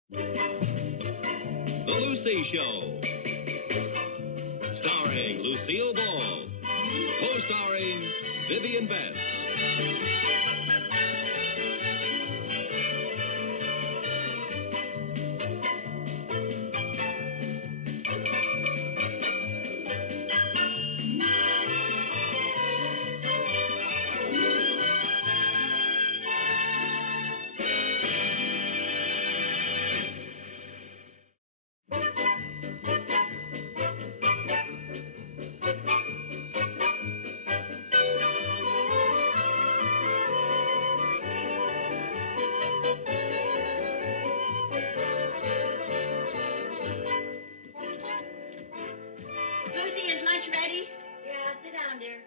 The Lucy Show. Starring Lucille Ball. Co-starring Vivian Vance. Lucy, is lunch ready? Yeah, sit down, dear.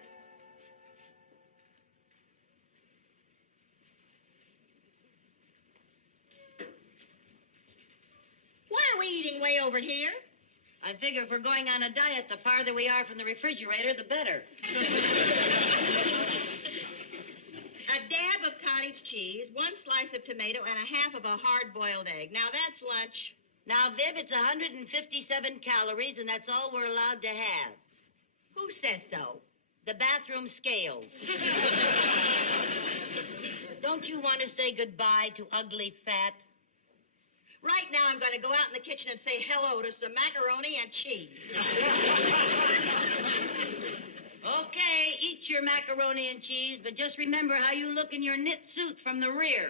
Why are we eating way over here? I figure if we're going on a diet, the farther we are from the refrigerator, the better. A dab of cottage cheese, 1 slice of tomato, and a half of a hard-boiled egg. Now, that's lunch. Now, Viv, it's 157 calories, and that's all we're allowed to have. Who says so? The bathroom scales. Don't you want to say goodbye to ugly fat? Right now, I'm going to go out in the kitchen and say hello to some macaroni and cheese. Okay, eat your macaroni and cheese, but just remember how you look in your knit suit from the rear.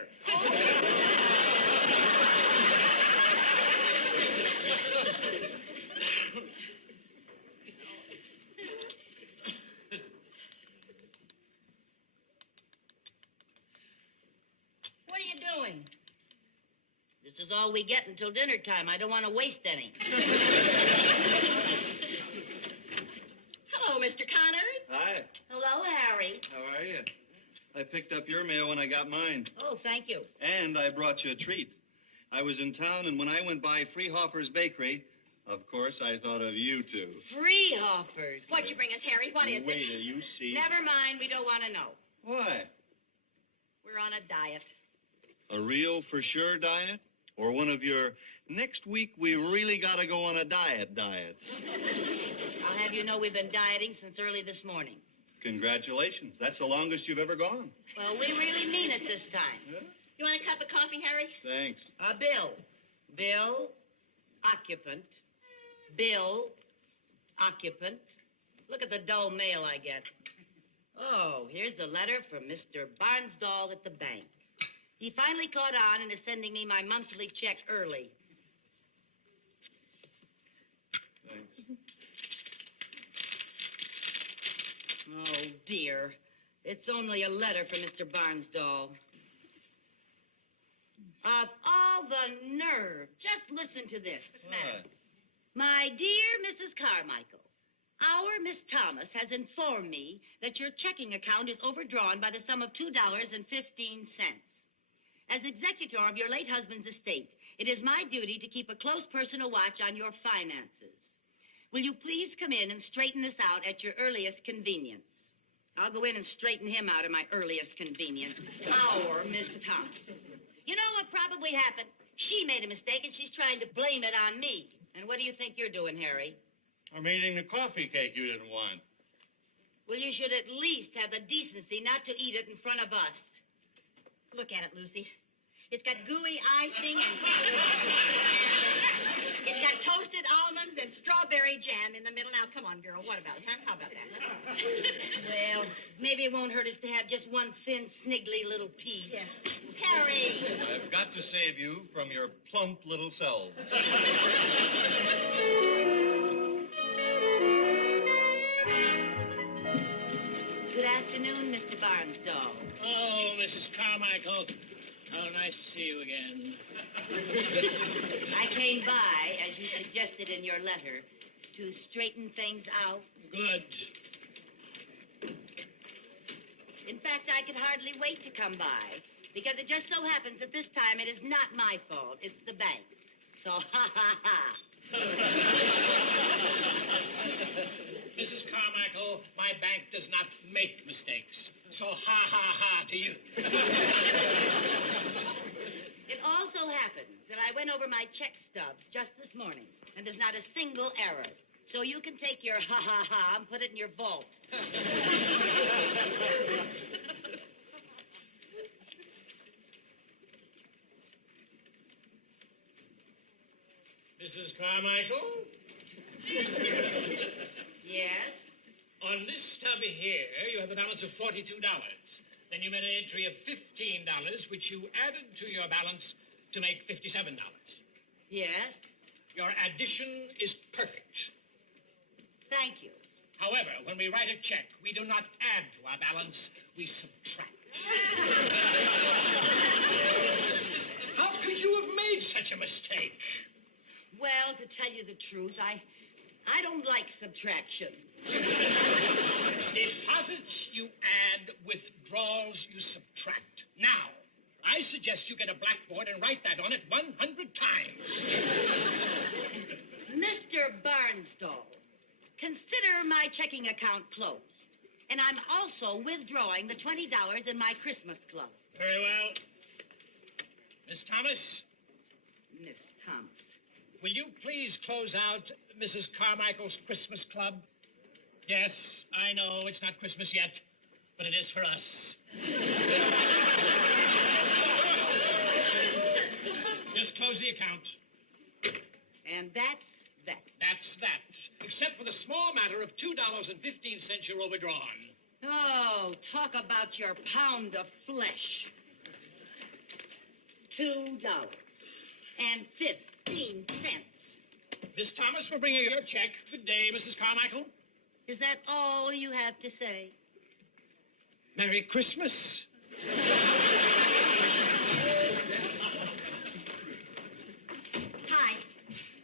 What are you doing? This is all we get until dinner time. I don't want to waste any. Hello, Mr. Connors. Hi. Hello, Harry. How are you? I picked up your mail when I got mine. Oh, thank you. And I brought you a treat. I was in town, and when I went by Freehoffer's Bakery, of course, I thought of you two. Freehoffers. What'd you bring us, Harry? What is Wait it? till you see. Never mind. We don't want to know. Why? We're on a diet. A real for sure diet? Or one of your next week we really gotta go on a diets? I'll have you know we've been dieting since early this morning. Congratulations. That's the longest you've ever gone. Well, we really mean it this time. Yeah? You want a cup of coffee, Harry? Thanks. Bill. Bill, occupant. Bill, occupant. Look at the dull mail I get. Oh, here's a letter from Mr. Barnsdall at the bank. He finally caught on and is sending me my monthly check early. Thanks. Oh, dear. It's only a letter from Mr. Barnsdall. Of all the nerve. Just listen to this. What? My dear Mrs. Carmichael, Our Miss Thomas has informed me that your checking account is overdrawn by the sum of $2.15. As executor of your late husband's estate, it is my duty to keep a close personal watch on your finances. Will you please come in and straighten this out at your earliest convenience? I'll go in and straighten him out at my earliest convenience. Our Miss Thomas. You know what probably happened? She made a mistake and she's trying to blame it on me. And what do you think you're doing, Harry? I'm eating the coffee cake you didn't want. Well, you should at least have the decency not to eat it in front of us. Look at it, Lucy. It's got gooey icing and it's got toasted almonds and strawberry jam in the middle. Now, come on, girl. What about it, huh? How about that? Well, maybe it won't hurt us to have just one thin, sniggly little piece. Yeah. Harry! I've got to save you from your plump little selves. Good afternoon, Mr. Barnsdall. Oh, Mrs. Carmichael. How nice to see you again. I came by, as you suggested in your letter, to straighten things out. Good. In fact, I could hardly wait to come by, because it just so happens that this time it is not my fault. It's the bank's. So, ha, ha, ha. Mrs. Carmichael, my bank does not make mistakes. So ha, ha, ha to you. It also happens that I went over my check stubs just this morning, and there's not a single error. So you can take your ha, ha, ha and put it in your vault. Mrs. Carmichael? Yes? On this stub here, you have a balance of $42. Then you made an entry of $15, which you added to your balance to make $57. Yes? Your addition is perfect. Thank you. However, when we write a check, we do not add to our balance, we subtract. How could you have made such a mistake? Well, to tell you the truth, I don't like subtraction. Deposits you add, withdrawals you subtract. Now, I suggest you get a blackboard and write that on it 100 times. Mr. Barnsdall, consider my checking account closed. And I'm also withdrawing the $20 in my Christmas club. Very well. Miss Thomas, Miss Thomas. will you please close out Mrs. Carmichael's Christmas club? Yes, I know it's not Christmas yet, but it is for us. Just close the account. And that's that. That's that. Except for the small matter of $2.15 you're overdrawn. Oh, talk about your pound of flesh. $2.15. Miss Thomas will bring you your check. Good day, Mrs. Carmichael. Is that all you have to say? Merry Christmas. Hi.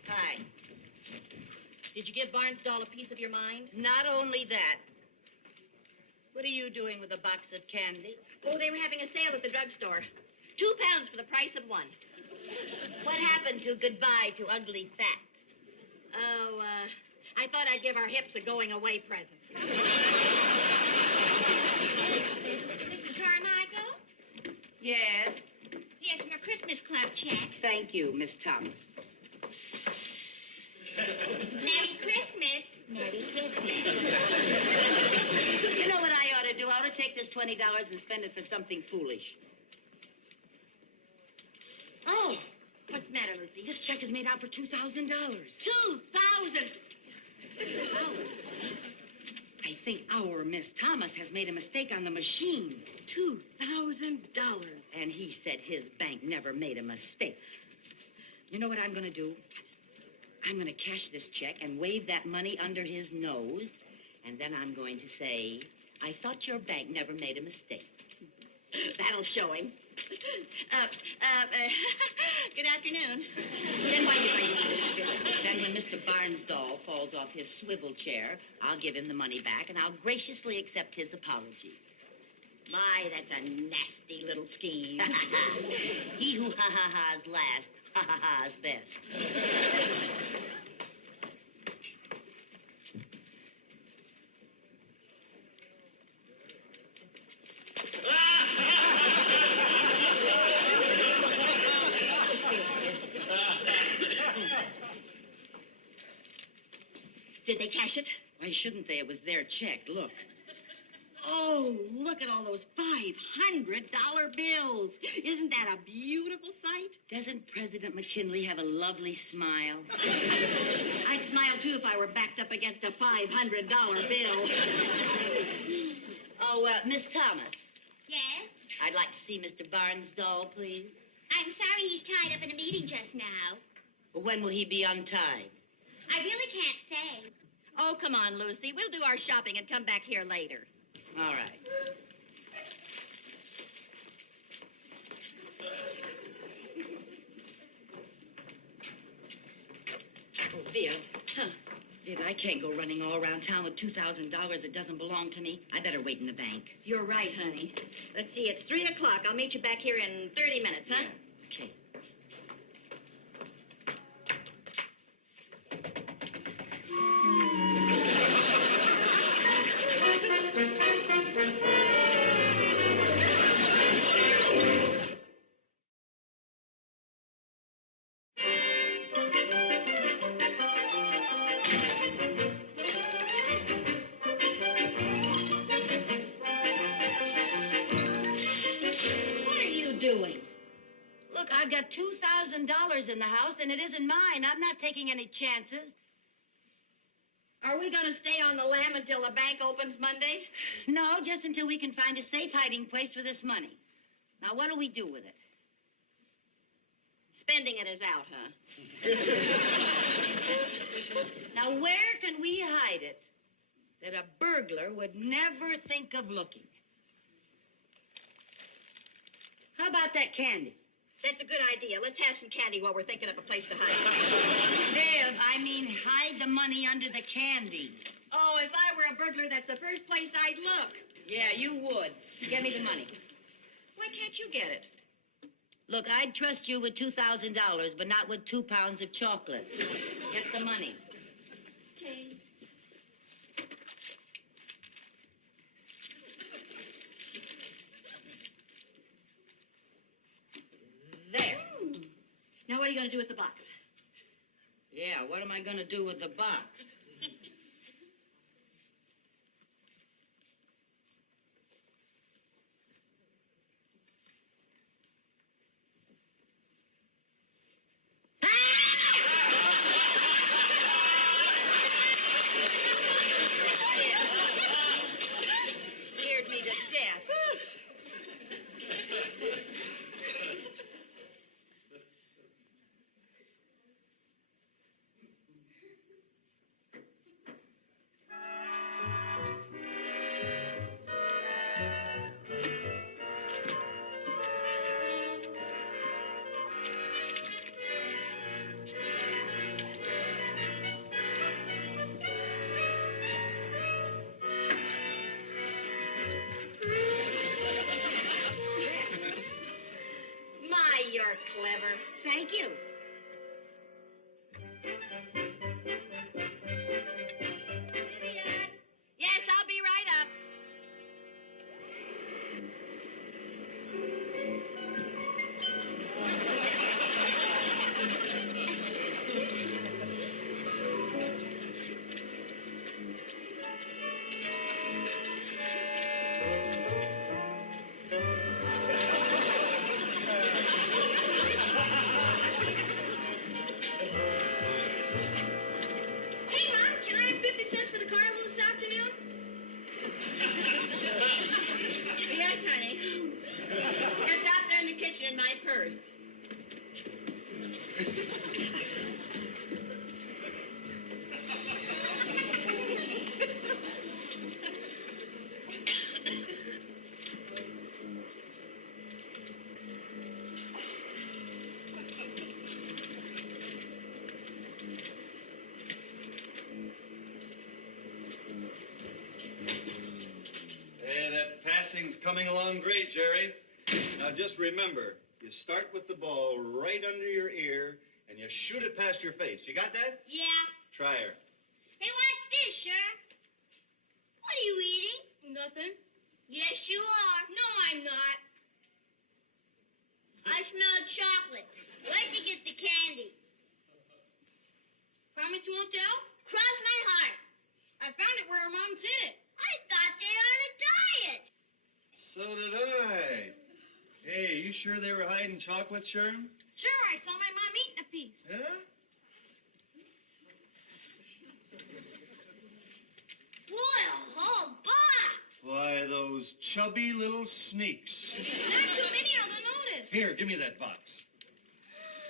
Hi. Did you give Barnsdall a piece of your mind? Not only that. What are you doing with a box of candy? Oh, they were having a sale at the drugstore. 2 pounds for the price of one. What happened to goodbye to ugly fat? Oh, I thought I'd give our hips a going-away present. Mrs. Carmichael? Yes. Here's your Christmas club check. Thank you, Miss Thomas. Merry Christmas. Merry Christmas. You know what I ought to do? I ought to take this $20 and spend it for something foolish. Oh, what's the matter, Lucy? This check is made out for $2,000. $2,000. I think our Miss Thomas has made a mistake on the machine. $2,000. And he said his bank never made a mistake. You know what I'm going to do? I'm going to cash this check and wave that money under his nose. And then I'm going to say, I thought your bank never made a mistake. That'll show him. Good afternoon. Then why you sit down? Then when Mr. Barnsdall falls off his swivel chair, I'll give him the money back, and I'll graciously accept his apology. My, that's a nasty little scheme. He who ha-ha-has last, ha-ha-has best. Did they cash it? Why shouldn't they? It was their check. Look. Oh, look at all those $500 bills. Isn't that a beautiful sight? Doesn't President McKinley have a lovely smile? I'd smile, too, if I were backed up against a $500 bill. Oh, Miss Thomas, Yes? I'd like to see Mr. Barnsdall, please. I'm sorry he's tied up in a meeting just now. When will he be untied? I really can't say. Oh, come on, Lucy. We'll do our shopping and come back here later. All right. Oh, Viv. Viv, I can't go running all around town with $2,000 that doesn't belong to me. I better wait in the bank. You're right, honey. Let's see, it's 3 o'clock. I'll meet you back here in 30 minutes, huh? Yeah. Okay. What are you doing? Look, I've got $2,000 in the house, and it isn't mine. I'm not taking any chances. Are we going to stay on the lam until the bank opens Monday? No, just until we can find a safe hiding place for this money. Now, what do we do with it? Spending it is out, huh? Now, where can we hide it that a burglar would never think of looking? How about that candy? That's a good idea. Let's have some candy while we're thinking of a place to hide it. Viv, I mean hide the money under the candy. Oh, if I were a burglar, that's the first place I'd look. Yeah, you would. Get me the money. Why can't you get it? Look, I'd trust you with $2,000, but not with 2 pounds of chocolate. Get the money. Okay. There. Now, what are you going to do with the box? Yeah, what am I going to do with the box? Scared me to death. My, you're clever. Thank you. Vivian? Yes, I'll be right up. Hey, Mom, can I have 50 cents for the carnival this afternoon? Yes, honey. It's out there in the kitchen in my purse. coming along great, Jerry. Now, just remember, you start with the ball right under your ear, and you shoot it past your face. You got that? Yeah. Try her. Hey, what's this, Sheriff? What are you eating? Nothing. Yes, you are. No, I'm not. I smell chocolate. Where'd you get the candy? Promise you won't tell? Cross my heart. I found it where her mom's hid it. I thought they were on a diet. So did I. Hey, you sure they were hiding chocolate, Sherm? Sure, I saw my mom eating a piece. Yeah? Boy, a whole box. Why, those chubby little sneaks. Not too many, or they'll notice. Here, give me that box.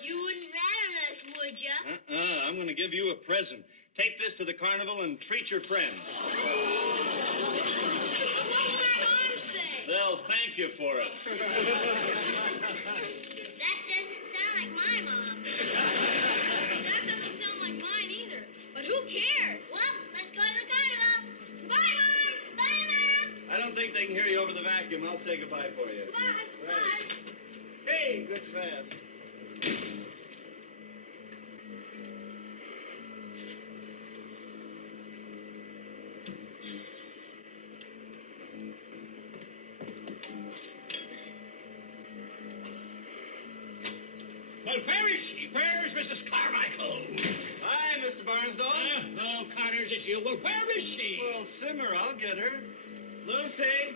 You wouldn't rat on us, would ya? I'm going to give you a present. Take this to the carnival and treat your friends. What will my mom say? They'll thank you for it. That doesn't sound like my mom. That doesn't sound like mine either. But who cares? Well, let's go to the carnival. Bye, Mom. Bye, Mom. I don't think they can hear you over the vacuum. I'll say goodbye for you. Bye. Right. Hey, good pass. Well, where is she? Where's Mrs. Carmichael? Hi, Mr. Barnsdall. Oh, Connors, it's you. Well, where is she? Well, simmer. I'll get her. Lucy.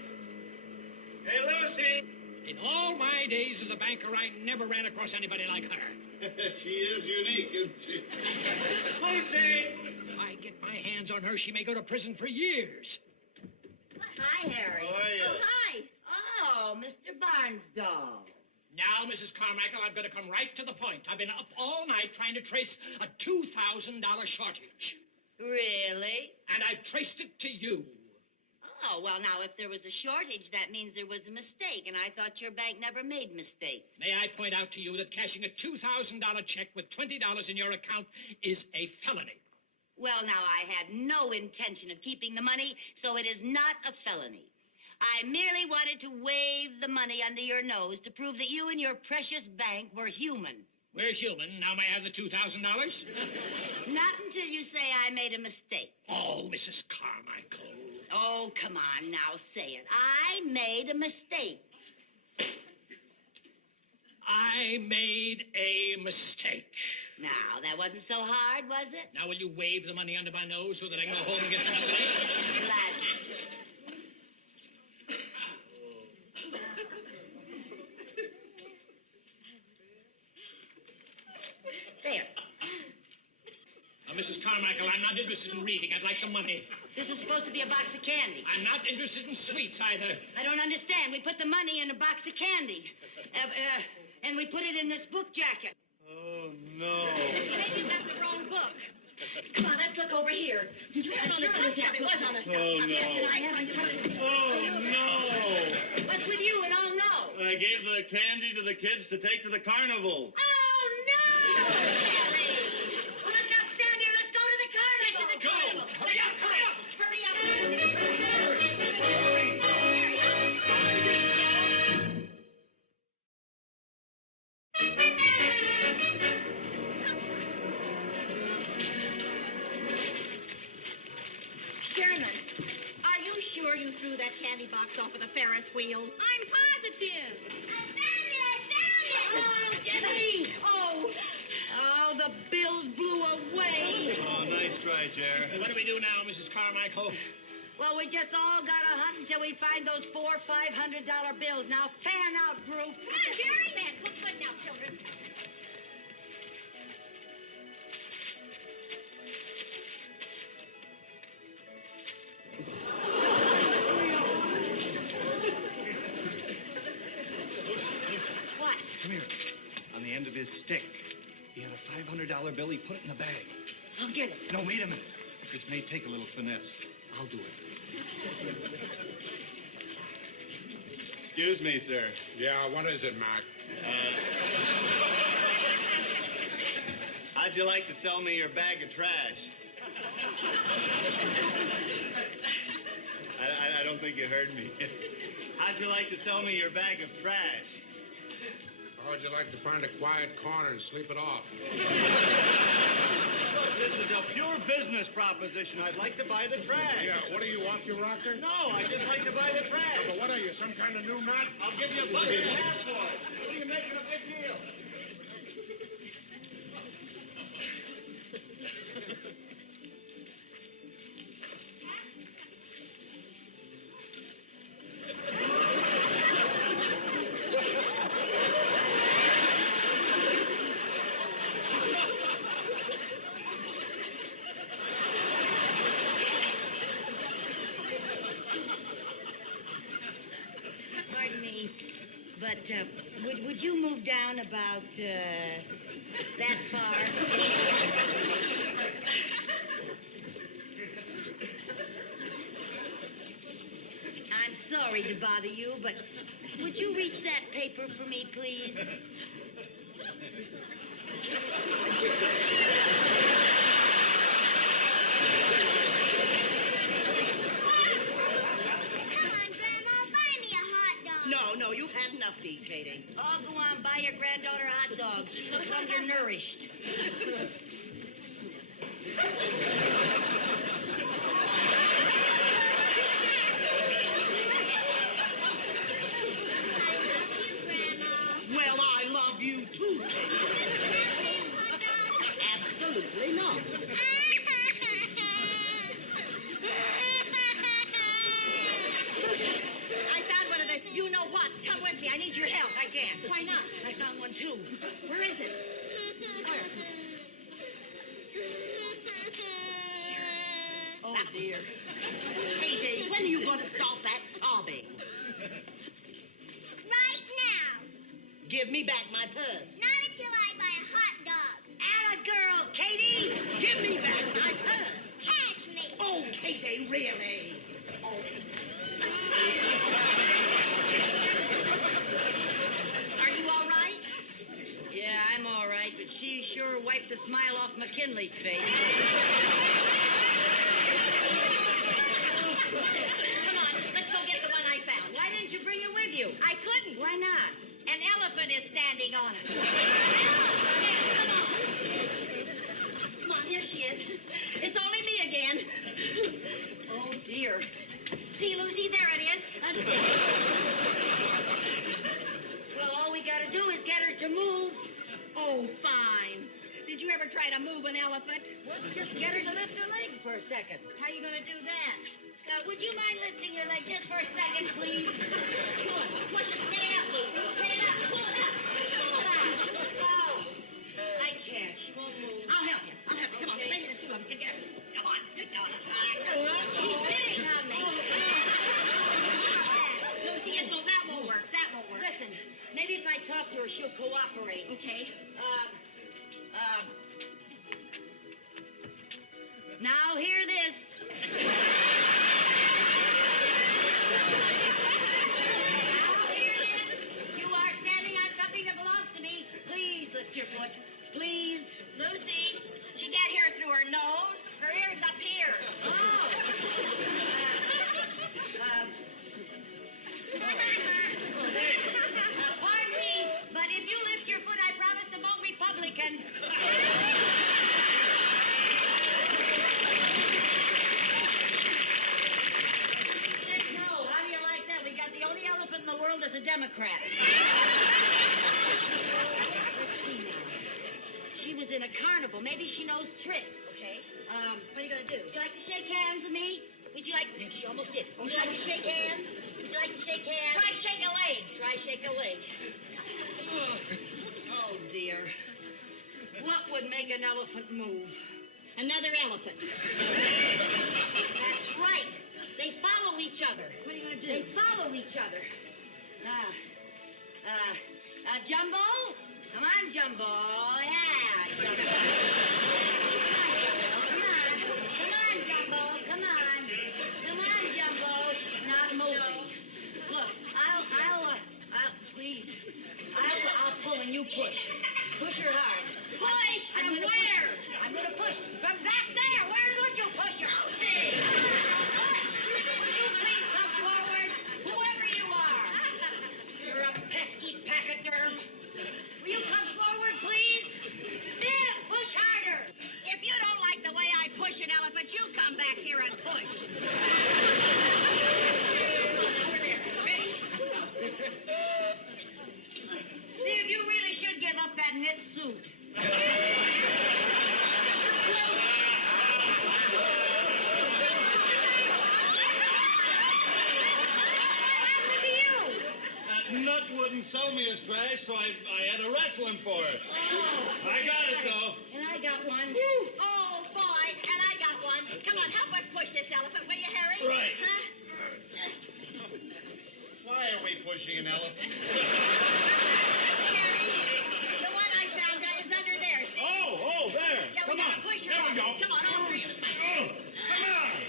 Hey, Lucy. In all my days as a banker, I never ran across anybody like her. She is unique, isn't she? Lucy. If I get my hands on her, she may go to prison for years. Hi, Harry. How are you? Oh, hi. Oh, Mr. Barnsdall. Now, Mrs. Carmichael, I've got to come right to the point. I've been up all night trying to trace a $2,000 shortage. Really? And I've traced it to you. Oh, well, now, if there was a shortage, that means there was a mistake, and I thought your bank never made mistakes. May I point out to you that cashing a $2,000 check with $20 in your account is a felony. Well, now, I had no intention of keeping the money, so it is not a felony. I merely wanted to wave the money under your nose to prove that you and your precious bank were human. We're human. Now may I have the $2,000? Not until you say I made a mistake. Oh, Mrs. Carmichael. Oh, come on now, say it. I made a mistake. I made a mistake. Now, that wasn't so hard, was it? Now will you wave the money under my nose so that I can go home and get some sleep? Gladly. There. Now, Mrs. Carmichael, I'm not interested in reading. I'd like the money. This is supposed to be a box of candy. I'm not interested in sweets either. I don't understand. We put the money in a box of candy. And we put it in this book jacket. Oh, no. Maybe you got the wrong book. Come on, let's look over here. I'm sure it was on the stuff. Oh, no. Yes, and I haven't touched it. Oh, no. What's with you and oh no? I gave the candy to the kids to take to the carnival. Oh, no! Harry! Well, let's not stand here. Let's go to the carnival. Go! Hurry up, hurry up! Hurry up. Sherman, are you sure you threw that candy box off of the Ferris wheel? I'm positive. Oh, Jenny! Oh, the bills blew away. Oh, nice try, Jer. What do we do now, Mrs. Carmichael? Well, we just all gotta hunt until we find those $400 or $500 bills. Now, fan out, group. Come on, Jerry. Man, look good now, children. What? Come here. On the end of his stick, he had a $500 bill. He put it in a bag. I'll get it. No, wait a minute. This may take a little finesse. I'll do it. Excuse me, sir. Yeah, what is it, Mac? How'd you like to sell me your bag of trash? I don't think you heard me. How'd you like to sell me your bag of trash? How'd you like to find a quiet corner and sleep it off? Look, this is a pure business proposition. I'd like to buy the trash. Yeah, what are you, off your rocker? No, I'd just like to buy the trash. But what are you, some kind of new nut? I'll give you $1.50 for it. What are you making a big deal? Pardon me, but would you move down about that far? I'm sorry to bother you, but would you reach that paper for me, please? No, you've had enough to eat, Katie. Oh, go on, buy your granddaughter a hot dog. She looks undernourished. Well, I love you too, Katie. Absolutely not. I found one of the you-know-whats. Come with me. I need your help. I can't. Why not? I found one, too. Where is it? Where? Oh, dear. Katie, when are you going to stop that sobbing? Right now. Give me back my purse. Not until I buy a hot dog. Atta girl, Katie! Give me back my purse. Catch me. Oh, Katie, really? Oh. Are you all right? Yeah, I'm all right, but she sure wiped the smile off McKinley's face. Come on, let's go get the one I found. Why didn't you bring it with you? I couldn't. Why not? An elephant is standing on it. Come on, here she is. It's only me again. Oh, dear. See, Lucy, there it is. Well, all we gotta do is get her to move. Oh, fine. Did you ever try to move an elephant? Well, just get her to lift her leg for a second. How are you going to do that? Would you mind lifting your leg just for a second, please? Pull it. Push it. Get it up, Lucy. Get it up. Pull it up. Pull it up. Oh, I can't. She won't move. I'll help you. Come on. Maybe the two of us can get it. Come on. She's sitting on me. Lucy, that won't work. That won't work. Listen, maybe if I talk to her, she'll cooperate. Okay. Now hear this. You are standing on something that belongs to me. Please lift your foot. Please. Lucy, she can't hear through her nose. Her ear's up here. Oh. Pardon me, but if you lift your foot, I promise to vote Republican. No, how do you like that? We got the only elephant in the world that's a Democrat. Let's see now. She was in a carnival. Maybe she knows tricks. Okay. What are you going to do? Would you like to shake hands with me? Would you like... She almost did. Would you like to shake hands? Would you like to shake hands? Try shake a leg. Try shake a leg. Oh, dear. What would make an elephant move? Another elephant. That's right. They follow each other. What are you going to do? They follow each other. Jumbo? Come on, Jumbo. Yeah, Jumbo. Come on, Jumbo. She's not moving. Look, please. I'll pull and you push. Push her hard. Push I'm from gonna where? I'm gonna push from back there. Where would you push her? Push. Would you please sir. Will you come forward, please? There, push harder. If you don't like the way I push an elephant, you come back here and push. Over there. Steve, you really should give up that knit suit. Nut wouldn't sell me his grass, so I had to wrestle him for it. Oh, I got it, though. And I got one. Oh, boy, and I got one. Come on, help us push this elephant, will you, Harry? Right. Huh? Why are we pushing an elephant? Harry, the one I found is under there, see? Oh, there. Yeah, we Come gotta on. push her There we on. go. Come on, all three of us. Oh, come on.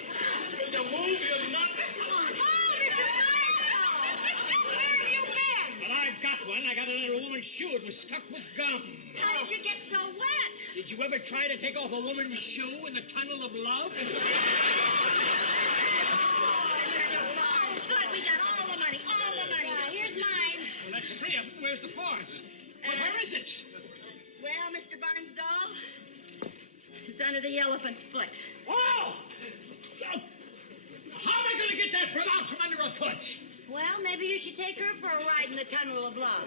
Will you move, you nut? Oh, Mr. Bernstone! Where have you been? Well, I've got one. I got it under a woman's shoe. It was stuck with gum. How did you get so wet? Did you ever try to take off a woman's shoe in the tunnel of love? Oh, good. We got all the money. All the money. Here's mine. Well, that's three of them. Where's the fourth? Well, where is it? Well, Mr. Barnsdall, it's under the elephant's foot. Oh! How am I going to get that from out from under a foot? Well, maybe you should take her for a ride in the tunnel of love.